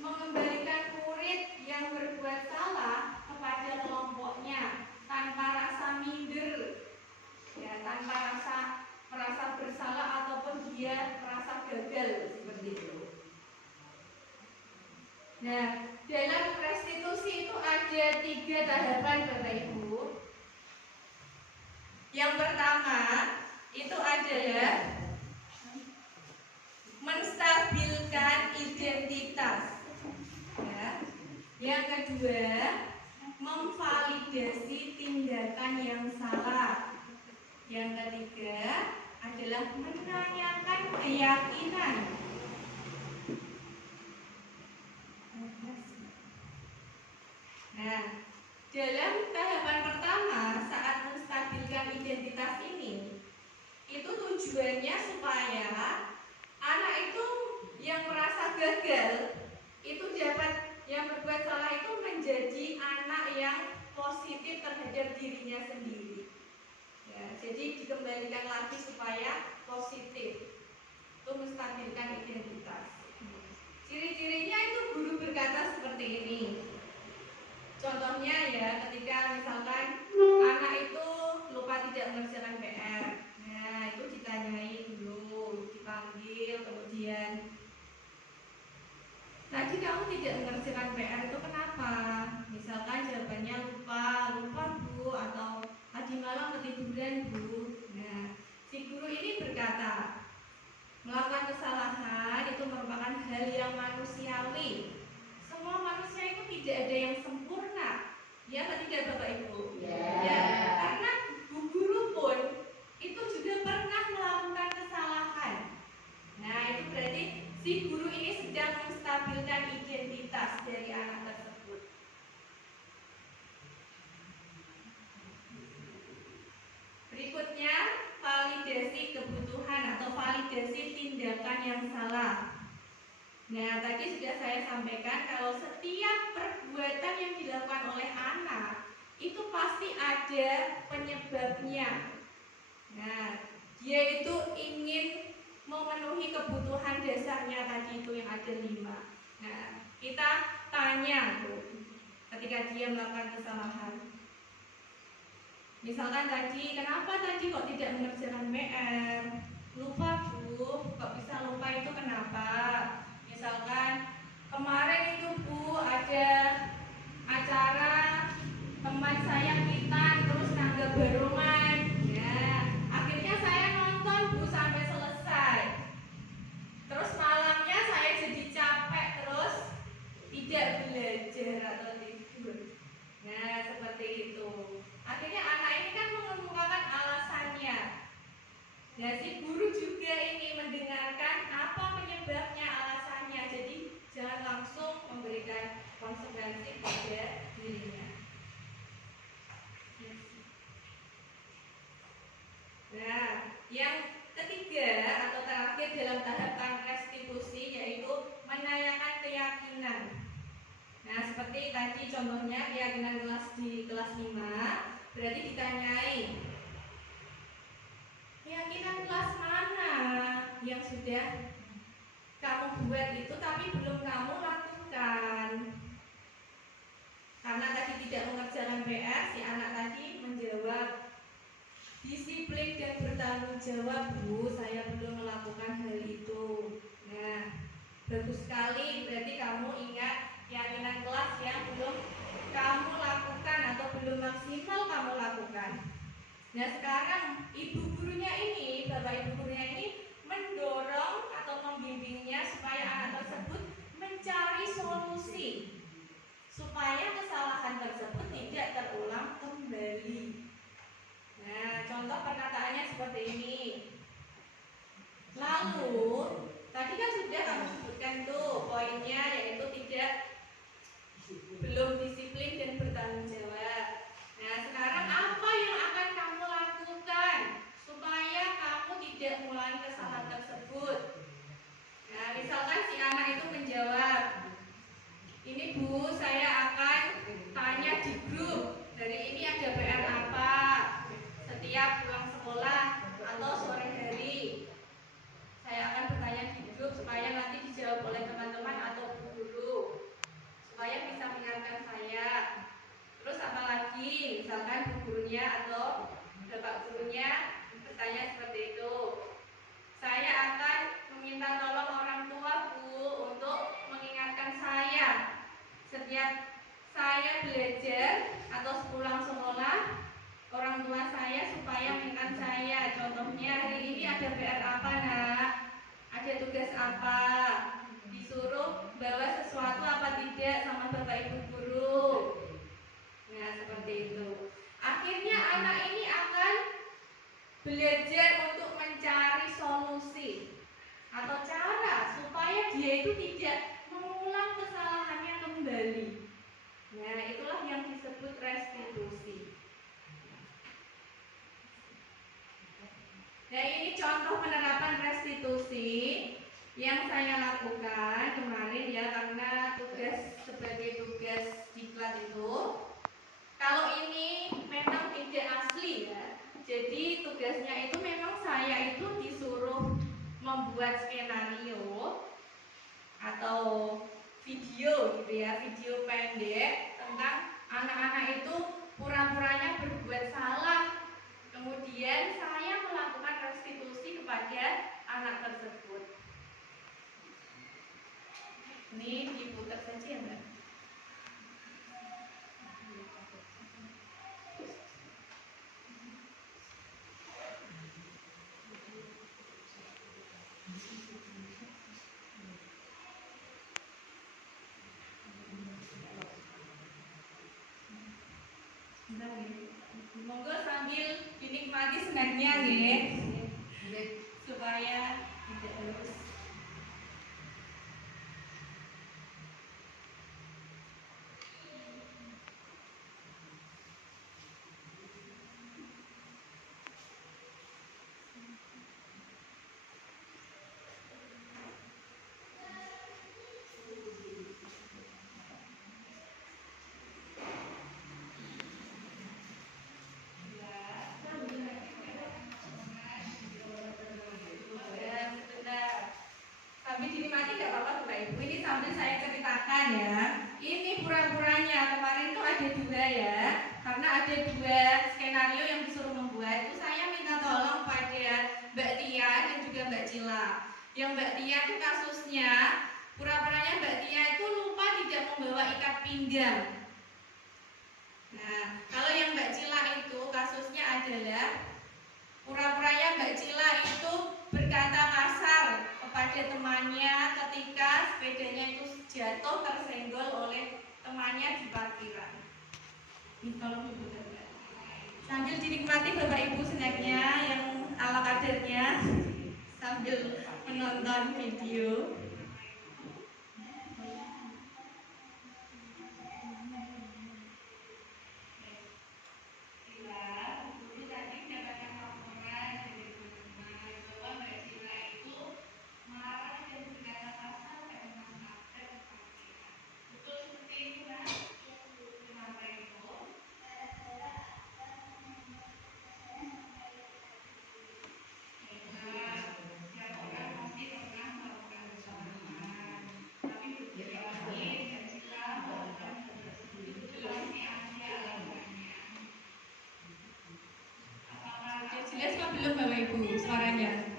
mengembalikan murid yang berbuat salah kepada kelompoknya tanpa rasa minder, ya, tanpa merasa bersalah ataupun dia merasa gagal seperti itu. Nah, dalam restitusi itu ada 3 tahapan Bapak Ibu. Yang pertama itu adalah menstabilkan identitas. Ya. Yang kedua, memvalidasi tindakan yang salah. Yang ketiga adalah menanyakan keyakinan. Nah, dalam tahapan pertama saat menstabilkan identitas ini, itu tujuannya supaya anak itu yang merasa gagal itu dapat, yang berbuat salah itu menjadi anak yang positif terhadap dirinya sendiri. Ya, jadi dikembalikan lagi supaya positif, itu menstabilkan identitas. Ciri-cirinya itu guru berkata seperti ini. Contohnya ya, ketika misalkan anak itu lupa tidak mengerjakan PR, nah itu ditanyai dulu, dipanggil, kemudian tadi kamu tidak mengerjakan PR itu kenapa? Misalkan jawabannya lupa Bu, atau tadi malam ketiduran Bu. Nah, si guru ini berkata, melakukan kesalahan itu merupakan hal yang manusiawi. Semua manusia itu tidak ada yang sempurna. Ya, tidak Bapak Ibu? Ya, karena Bu guru pun itu juga pernah melakukan kesalahan. Nah, itu berarti si guru ini sedang menstabilkan identitas dari anak tersebut. Berikutnya, validasi kebutuhan atau validasi tindakan yang salah. Nah, tadi sudah saya sampaikan kalau setiap perbuatan yang dilakukan oleh anak itu pasti ada penyebabnya. Nah, dia itu ingin memenuhi kebutuhan dasarnya tadi itu yang ada 5. Nah, kita tanya Bu, ketika dia melakukan kesalahan. Misalkan tadi, kenapa tadi kok tidak mengerjakan PR? Lupa Bu, kok bisa lupa itu kenapa? Misalkan kemarin itu Bu ada acara teman saya kita terus nanggap barongan. Ya, akhirnya saya nonton Bu sampai selesai. Terus malamnya saya jadi capek terus tidak belajar atau tidur. Nah, seperti itu. Akhirnya anak ini kan mengemukakan alasannya. Nah, si guru juga ini mendengarkan apa penyebabnya, alasannya. Jadi jangan langsung memberikan konsekuensi pada dirinya. Nah, yang ketiga atau terakhir dalam tahapan restitusi yaitu menanyakan keyakinan. Nah, seperti tadi contohnya keyakinan di kelas 5, berarti ditanyai keyakinan kelas mana yang sudah kamu buat itu tapi belum kamu lakukan. Karena tadi tidak mengerjakan PR, si anak tadi menjawab disiplin dan bertanggung jawab Bu, saya belum melakukan hal itu. Nah, bagus sekali, berarti kamu ingat keyakinan kelas yang belum kamu lakukan atau belum maksimal kamu lakukan. Nah, sekarang ibu gurunya ini, bapak ibu gurunya ini mendorong atau membimbingnya supaya anak tersebut mencari solusi supaya kesalahan tersebut tidak terulang kembali. Nah, contoh perkataannya seperti ini. Lalu, tadi kan sudah kamu sebutkan tuh poinnya, yaitu belum disiplin dan bertanggung jawab. Nah, sekarang apa yang akan kamu lakukan supaya kamu tidak mengulangi kesalahan tersebut? Nah, misalkan si anak itu menjawab, ini Bu, saya akan tanya di grup, dari ini ada PR apa setiap pulang sekolah atau sore hari. Saya akan bertanya di grup supaya nanti setiap saya belajar atau sepulang sekolah, orang tua saya supaya mengingatkan saya. Contohnya hari ini ada PR apa nak? Ada tugas apa? Disuruh bawa sesuatu apa tidak sama bapak ibu guru. Nah seperti itu. Akhirnya anak ini akan belajar untuk mencari solusi atau cara supaya dia itu tidak mengulang kesalahannya kembali. Nah itulah yang disebut restitusi. Nah ini contoh penerapan restitusi yang saya lakukan kemarin ya, karena tugas sebagai tugas diklat itu. Kalau ini memang tidak asli ya, jadi tugasnya itu memang saya itu disuruh membuat skenario atau video gitu ya, video pendek tentang anak-anak itu pura-puranya berbuat salah. Kemudian saya melakukan restitusi kepada anak tersebut. Ini diputar saja ya Mbak. Monggo sambil dinikmati snacknya nggih, supaya tidak terus. Sambil dinikmati nggak apa-apa Bapak Ibu. Ini sambil saya ceritakan ya. Ini pura-puranya kemarin tuh ada dua ya. Karena ada dua skenario yang disuruh membuat. Itu saya minta tolong pada Mbak Tia dan juga Mbak Cila. Yang Mbak Tia itu kasusnya pura-puranya Mbak Tia itu lupa tidak membawa ikat pinggang. Nah, kalau yang Mbak Cila itu kasusnya adalah pura-puranya Mbak Cila itu berkata kasar kepada temannya ketika sepedanya itu jatuh tersenggol oleh temannya di parkiran. Ini tolong diputar. Sambil dinikmati Bapak Ibu snacknya yang ala kadarnya sambil menonton video. Jelas apa belum Bapak Ibu suaranya?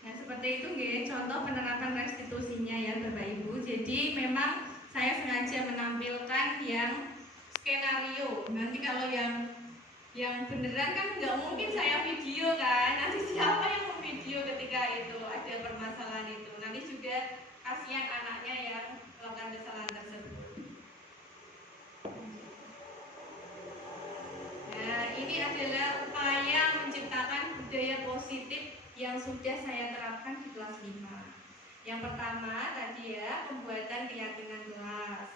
Nah seperti itu nggih, contoh penerapan restitusinya ya Bapak Ibu. Jadi memang saya sengaja menampilkan yang skenario. Nanti kalau yang beneran kan nggak mungkin saya video kan. Nanti siapa yang memvideo ketika itu ada permasalahan itu? Nanti juga kasihan anaknya yang melakukan kesalahan tersebut. yang sudah saya terapkan di kelas 5. Yang pertama tadi ya, pembuatan keyakinan kelas.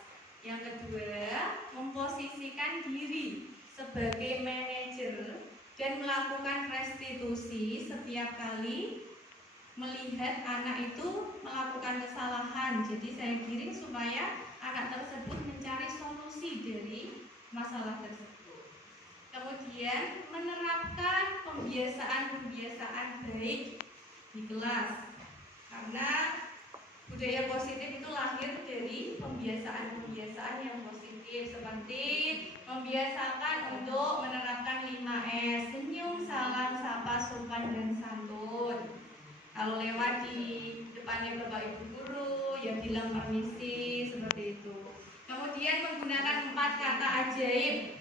Yang kedua, memposisikan diri sebagai manajer dan melakukan restitusi setiap kali melihat anak itu melakukan kesalahan. Jadi saya giring supaya anak tersebut mencari solusi dari masalah tersebut. Kemudian menerapkan pembiasaan-pembiasaan baik di kelas. Karena budaya positif itu lahir dari pembiasaan-pembiasaan yang positif, seperti membiasakan untuk menerapkan 5S: senyum, salam, sapa, sopan, dan santun. Kalau lewat di depannya Bapak Ibu guru, ya bilang permisi, seperti itu. Kemudian menggunakan 4 kata ajaib.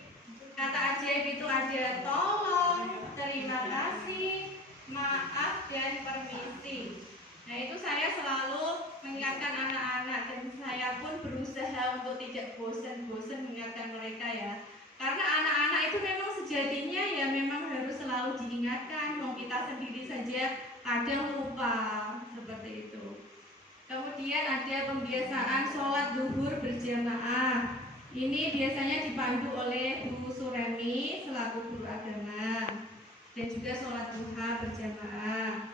Kata ajaib itu ada tolong, terima kasih, maaf, dan permisi. Nah, itu saya selalu mengingatkan anak-anak, dan saya pun berusaha untuk tidak bosan-bosan mengingatkan mereka ya. Karena anak-anak itu memang sejatinya ya memang harus selalu diingatkan. Mau kita sendiri saja kadang lupa, seperti itu. Kemudian ada pembiasaan sholat zuhur berjamaah. Ini biasanya dipandu oleh Bu Suremi selaku guru agama, dan juga sholat duha berjamaah.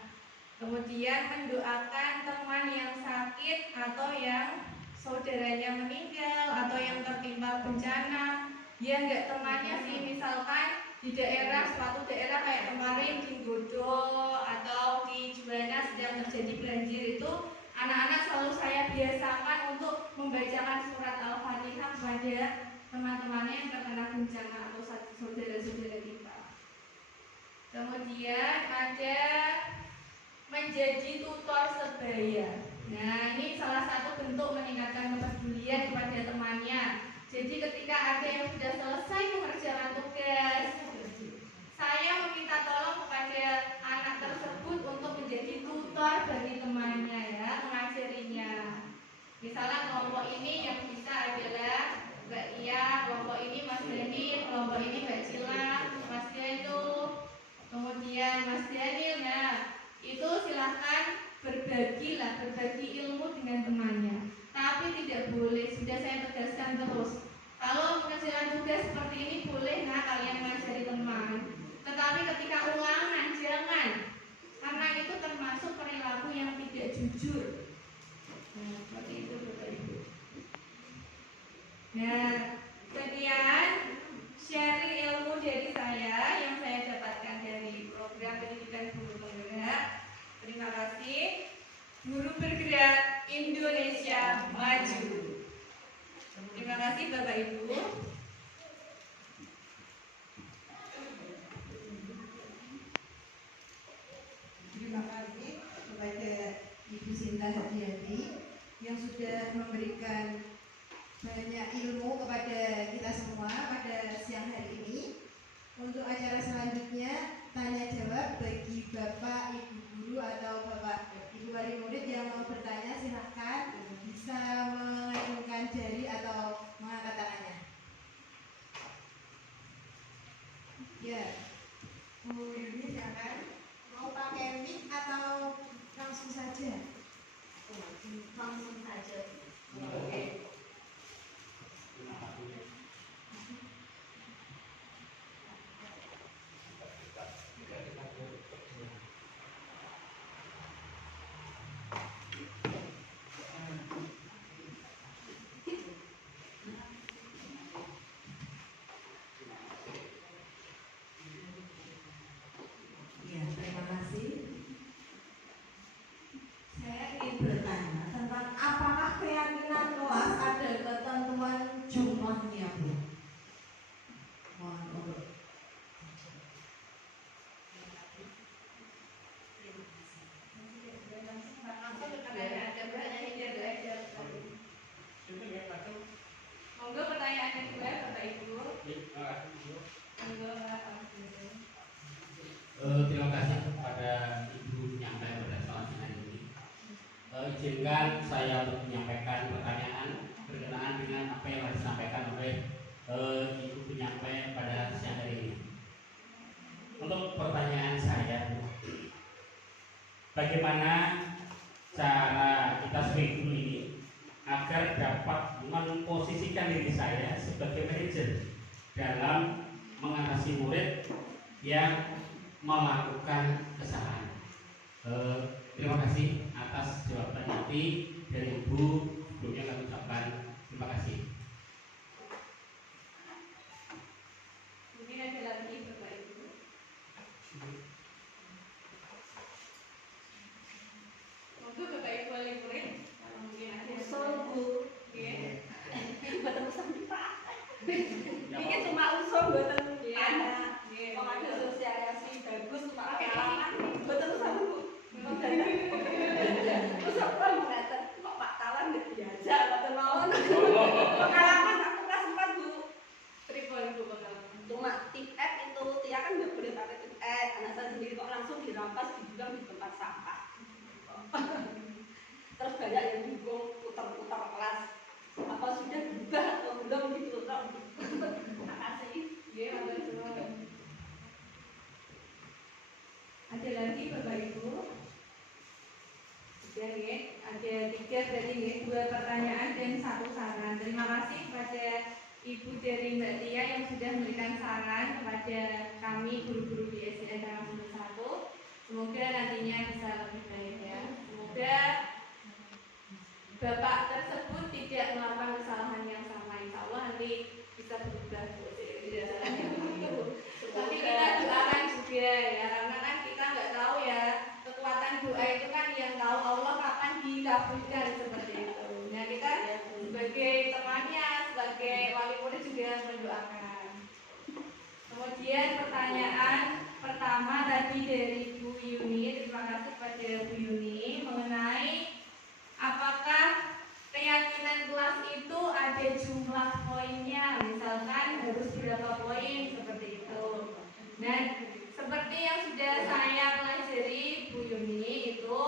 Kemudian mendoakan teman yang sakit atau yang saudaranya meninggal atau yang tertimpa bencana. Ya enggak temannya sih, misalkan di suatu daerah kayak kemarin di Godo atau di Juwana sedang terjadi banjir, itu anak-anak selalu saya biasakan untuk membacakan surat Al-Fatihah kepada teman-temannya yang terkena bencana atau saudara-saudara kita. Kemudian ada menjadi tutor sebaya. Nah, ini salah satu bentuk meningkatkan kepedulian kepada temannya. Jadi ketika ada yang sudah selesai mengerjakan tugas, saya meminta tolong kepada anak tersebut untuk menjadi tutor bagi temannya ya, mengajarinya. Misalnya kelompok ini yang bisa adalah Mbak Tia, kelompok ini Mas Dani, kelompok ini Mbak Cila, Mas Danu, kemudian Mas Daniel. Nah, itu silahkan berbagi ilmu dengan temannya. Tapi tidak boleh, sudah saya tegaskan terus, kalau mengerjakan tugas seperti ini boleh kalian mengajari teman. Tetapi ketika ulangan jangan, karena itu termasuk perilaku yang tidak jujur. Nah, seperti itu Bapak Ibu. Nah, sekian sharing ilmu dari saya yang saya dapatkan dari program pendidikan guru penggerak. Terima kasih. Guru Bergerak Indonesia Maju. Terima kasih Bapak Ibu. Terima kasih kepada Ibu Sinta Hadiati yang sudah memberikan banyak ilmu kepada kita semua pada siang hari ini. Untuk acara selanjutnya, tanya jawab bagi Bapak, Ibu Guru atau Bapak Ibu Wali Murid yang mau bertanya, silahkan bisa mengacungkan jari atau mengangkat tangannya. Ya, Bu Yuni silakan. Mau pakai mic atau langsung saja? Langsung saja. Oke. Ya, terima kasih. Saya ingin bertanya tentang apakah keyakinan kelas ada ketentuan jumlahnya, Bu? Mohon untuk Monggo pertanyaan kedua Bapak Ibu. Monggo Pak. Terima kasih kepada Ibu penyampaian pada siang hari ini. Izinkan saya untuk menyampaikan pertanyaan berkenaan dengan apa yang disampaikan oleh Ibu penyampaian pada siang hari ini. Untuk pertanyaan saya, bagaimana cara kita sebagai guru ini agar dapat memposisikan diri saya sebagai manajer dalam mengatasi murid yang melakukan kesalahan. Terima kasih atas jawaban nanti dari Ibu. Sebelumnya kami ucapkan terima kasih. Mungkin ada lagi Bapak Ibu. Monggo Bapak Ibu wali murid, kalau mungkin ada yang Usul Bu. Nggih. Mboten usah dipak. Ya, Ini Pak. cuma usul mboten Nggih. ada. Nggih. Kok ada sosialisasi bagus cuma pengalaman. Mboten usah Bu. Usul pun mboten. Kok Pak Talan nggak diajak mboten mawon. Pengalaman aku kelas 4 Bu. Pripun Bu pengalaman? Cuma tip F itu Tia kan nggak boleh pakai tip F. Anak saya sendiri kok langsung dirampas dibuang di tempat sampah. Terus banyak yang dukung putar-putar kelas. Apa sudah berubah atau belum gitu Terima kasih. Nggih, matur suwun. Ada lagi Bapak Ibu? Sudah nggih, ada 3 berarti nggih, 2 pertanyaan dan 1 saran. Terima kasih kepada Ibu dari Mbak Tia yang sudah memberikan saran kepada kami guru-guru di SDN Karangsudur 1. Semoga nantinya bisa lebih baik ya. Semoga Bapak tersebut tidak melakukan kesalahan yang sama. Insya Allah nanti bisa berubah. Tapi kita doakan juga ya, karena kan kita nggak tahu ya, kekuatan doa itu kan yang tahu Allah kapan dikabulkan seperti itu. Nah kita sebagai temannya, sebagai wali murid juga harus mendoakan. Kemudian pertanyaan pertama tadi dari Bu Yuni, terima kasih kepada Bu Yuni mengenai apakah keyakinan kelas itu ada jumlah poinnya, misalkan harus berapa poin seperti itu. Dan seperti yang sudah saya pelajari Bu Yuni itu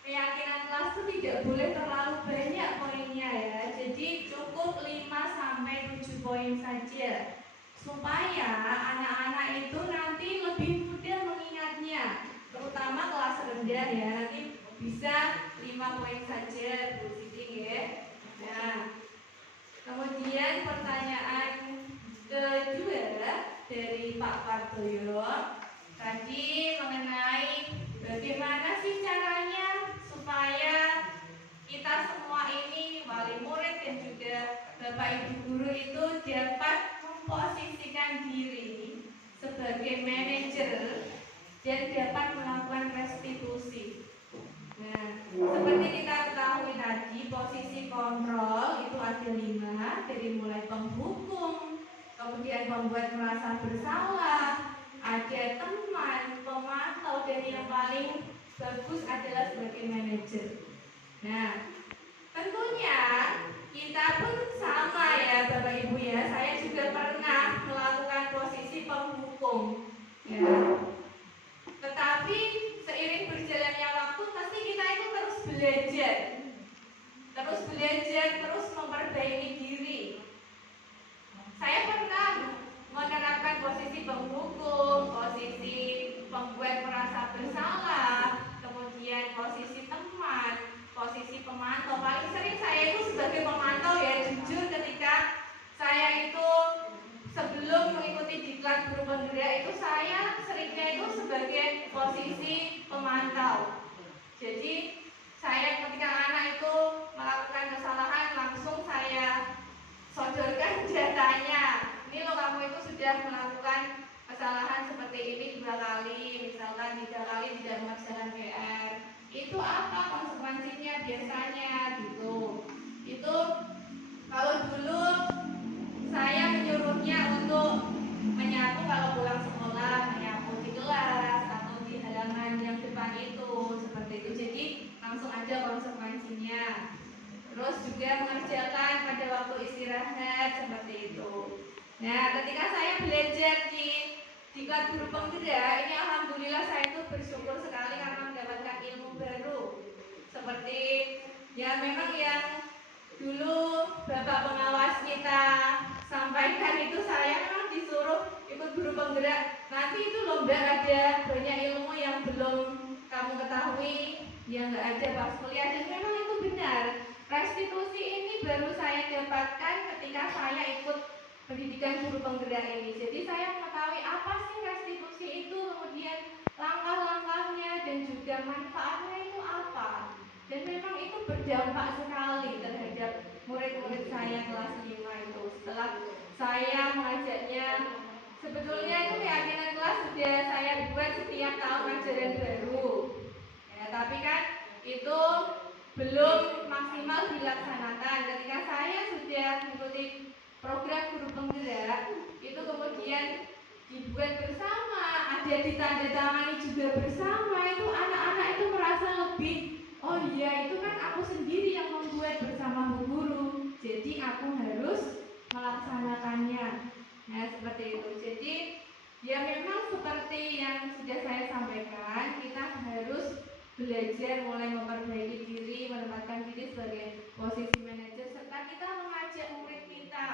keyakinan kelas itu tidak boleh terlalu banyak poinnya ya. Jadi cukup 5 sampai 7 poin saja supaya anak-anak itu nanti lebih mudah mengingatnya, terutama kelas rendah ya, nanti bisa 5 poin saja Bu Siti ya. Nah, kemudian pertanyaan kedua dari Pak Partoyo tadi mengenai bagaimana sih caranya supaya kita semua ini wali murid dan juga Bapak Ibu guru itu dapat memposisikan diri sebagai manajer dan dapat melakukan restitusi. Nah, seperti kita ketahui tadi, posisi kontrol itu ada 5, dari mulai penghukum, kemudian pembuat merasa bersalah, ada teman, pemantau, dan yang paling bagus adalah sebagai manajer. Nah, tentunya kita pun sama ya Bapak Ibu ya, saya juga pernah melakukan posisi penghukum ya. Tetapi seiring berjalannya waktu pasti kita itu terus belajar, terus memperbaiki diri. Saya pernah menerapkan posisi penghukum, posisi pembuat merasa bersalah, kemudian posisi teman, posisi pemantau. Paling sering saya itu sebagai pemantau ya, jujur ketika saya itu sebelum mengikuti diklat guru penggerak itu saya seringnya itu sebagai posisi pemantau. Jadi saya ketika anak itu melakukan kesalahan langsung saya sodorkan datanya. Ini loh kamu itu sudah melakukan kesalahan seperti ini 2 kali, misalkan 3 kali tidak mengerjakan PR. Itu apa konsekuensinya biasanya gitu. Itu kalau dulu saya menyuruhnya untuk menyapu kalau pulang sekolah, menyapu di kelas atau di halaman yang depan itu seperti itu. Jadi langsung ada konsekuensinya. Terus juga mengerjakan pada waktu istirahat seperti itu. Nah, ketika saya belajar di diklat guru penggerak, ini alhamdulillah saya itu bersyukur sekali karena mendapatkan ilmu baru. Seperti ya memang yang dulu Bapak pengawas kita sampaikan itu saya memang disuruh ikut guru penggerak. Nanti itu lomba ada banyak ilmu yang belum kamu ketahui, yang nggak ada pas kuliah, dan memang itu benar. Restitusi ini baru saya dapatkan ketika saya ikut pendidikan guru penggerak ini. Jadi saya mengetahui apa sih restitusi itu, kemudian langkah-langkahnya dan juga manfaatnya itu apa. Dan memang itu berdampak sekali terhadap murid-murid saya kelas 5 itu. Setelah saya mengajaknya, sebetulnya itu keyakinan kelas sudah saya buat setiap tahun ajaran baru. Ya, tapi kan itu belum maksimal dilaksanakan. Ketika saya sudah mengikuti program guru penggerak, itu kemudian dibuat bersama, ada ditandatangani juga bersama, itu anak-anak itu merasa lebih, oh iya itu kan aku sendiri yang membuat bersama bu guru, jadi aku harus melaksanakannya. Nah seperti itu. Jadi ya memang seperti yang sudah saya sampaikan, kita harus belajar mulai memperbaiki diri, menempatkan diri sebagai posisi manajer, serta kita mengajak murid kita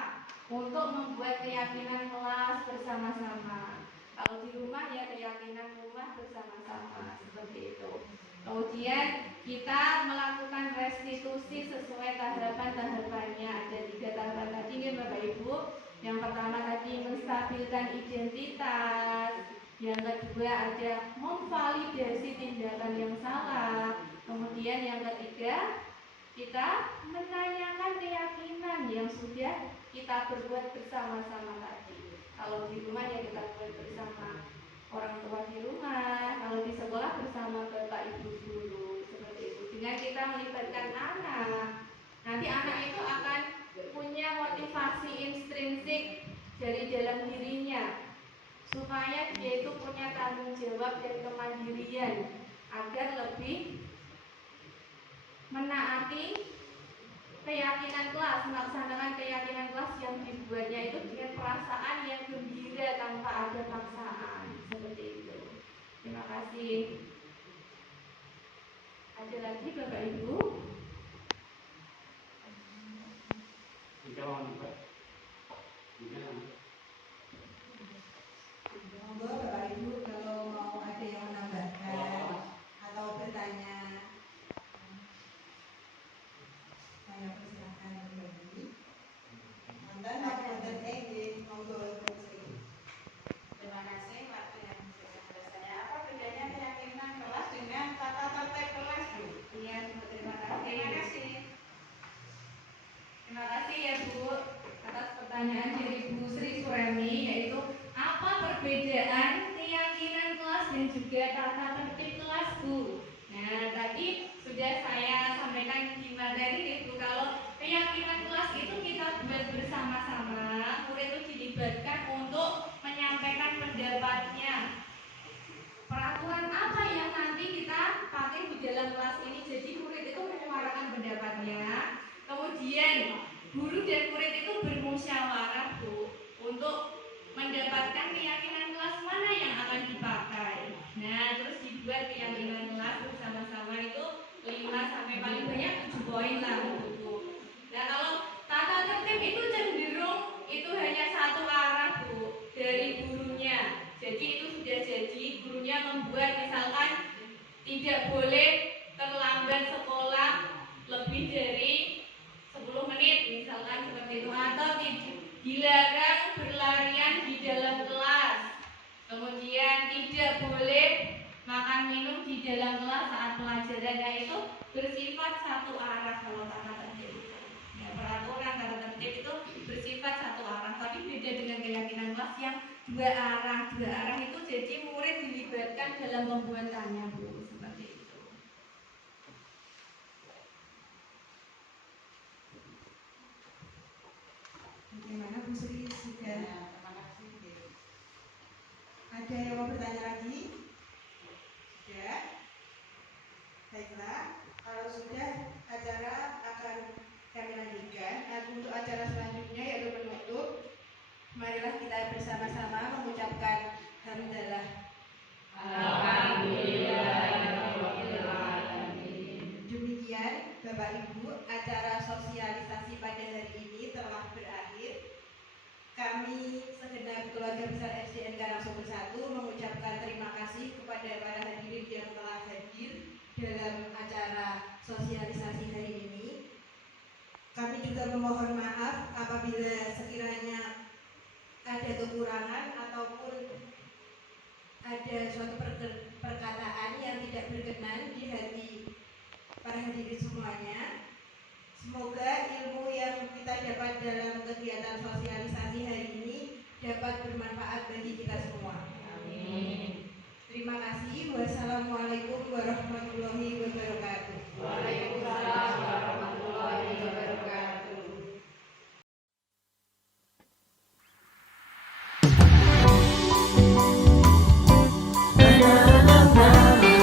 untuk membuat keyakinan kelas bersama-sama. Kalau di rumah ya keyakinan rumah bersama-sama, seperti itu. Kemudian kita melakukan restitusi sesuai tahapan-tahapannya. Ada 3 tahapan tadi ya Bapak Ibu. Yang pertama tadi menstabilkan identitas. Yang kedua ada memvalidasi tindakan yang salah. Kemudian yang ketiga kita menanyakan keyakinan yang sudah kita berbuat bersama-sama tadi. Kalau di rumah ya kita buat bersama orang tua di rumah, kalau di sekolah bersama bapak ibu guru, seperti itu. Dengan kita melibatkan anak, nanti anak itu akan punya motivasi intrinsik dari dalam dirinya, supaya dia itu punya tanggung jawab dan kemandirian agar lebih menaati keyakinan kelas, melaksanakan keyakinan kelas yang dibuatnya itu dengan perasaan yang gembira tanpa ada paksaan, seperti itu. Terima kasih. Ada lagi Bapak Ibu? Monggo Bapak Ibu kalau mau ada yang menambahkan atau bertanya, saya persilahkan berbagi. Mantan Kapolda Egi, monggo Bu Sri. Terima kasih waktu yang diberikan kepada saya. Apa bedanya keyakinan kelas dengan tata tertib kelas, Bu? Iya, terima Terima kasih. kasih. Terima kasih ya Bu atas pertanyaan dari Bu Sri Suremi, yaitu apa perbedaan keyakinan kelas dan juga tata tertib kelas Bu? Nah tadi sudah saya sampaikan di materi Bu, kalau keyakinan kelas itu kita buat bersama-sama, murid itu dilibatkan untuk menyampaikan pendapatnya. Peraturan apa yang nanti kita pakai di dalam kelas ini, jadi murid itu menyuarakan pendapatnya. Kemudian guru dan murid itu bermusyawarah Bu untuk mendapatkan keyakinan kelas mana yang akan dipakai. Nah terus dibuat keyakinan kelas bersama-sama itu 5 sampai paling banyak 7 poin lah Bu. Nah kalau tata tertib itu cenderung itu hanya satu arah Bu dari gurunya. Jadi itu sudah jadi gurunya membuat misalkan tidak boleh terlambat sekolah lebih dari 10 menit misalkan seperti itu, atau dilarang berlarian di dalam kelas, kemudian tidak boleh makan minum di dalam kelas saat pelajaran. Nah itu bersifat satu arah kalau tata tertib itu. Ya, peraturan tata tertib itu bersifat satu arah, tapi beda dengan keyakinan kelas yang dua arah. Dua arah itu jadi murid dilibatkan dalam pembuatannya Bu, seperti itu. Bagaimana Bu Sri sudah Terima kasih. ada yang mau bertanya lagi? Sudah? Baiklah, kalau sudah acara akan kami lanjutkan. Nah, untuk acara selanjutnya yaitu penutup, marilah kita bersama-sama mengucapkan hamdalah. Demikian Bapak Ibu, acara sosialisasi pada hari ini telah berakhir. Kami segenap keluarga besar SDN Karangsumber 1 mengucapkan terima kasih kepada para hadirin yang telah hadir dalam acara sosialisasi hari ini. Kami juga memohon maaf apabila sekiranya ada kekurangan ataupun ada suatu perkataan yang tidak berkenan di hati para hadirin semuanya. Semoga ilmu yang kita dapat dalam kegiatan sosialisasi hari ini dapat bermanfaat bagi kita semua. Amin. Terima kasih. Wassalamualaikum warahmatullahi wabarakatuh. Waalaikumsalam.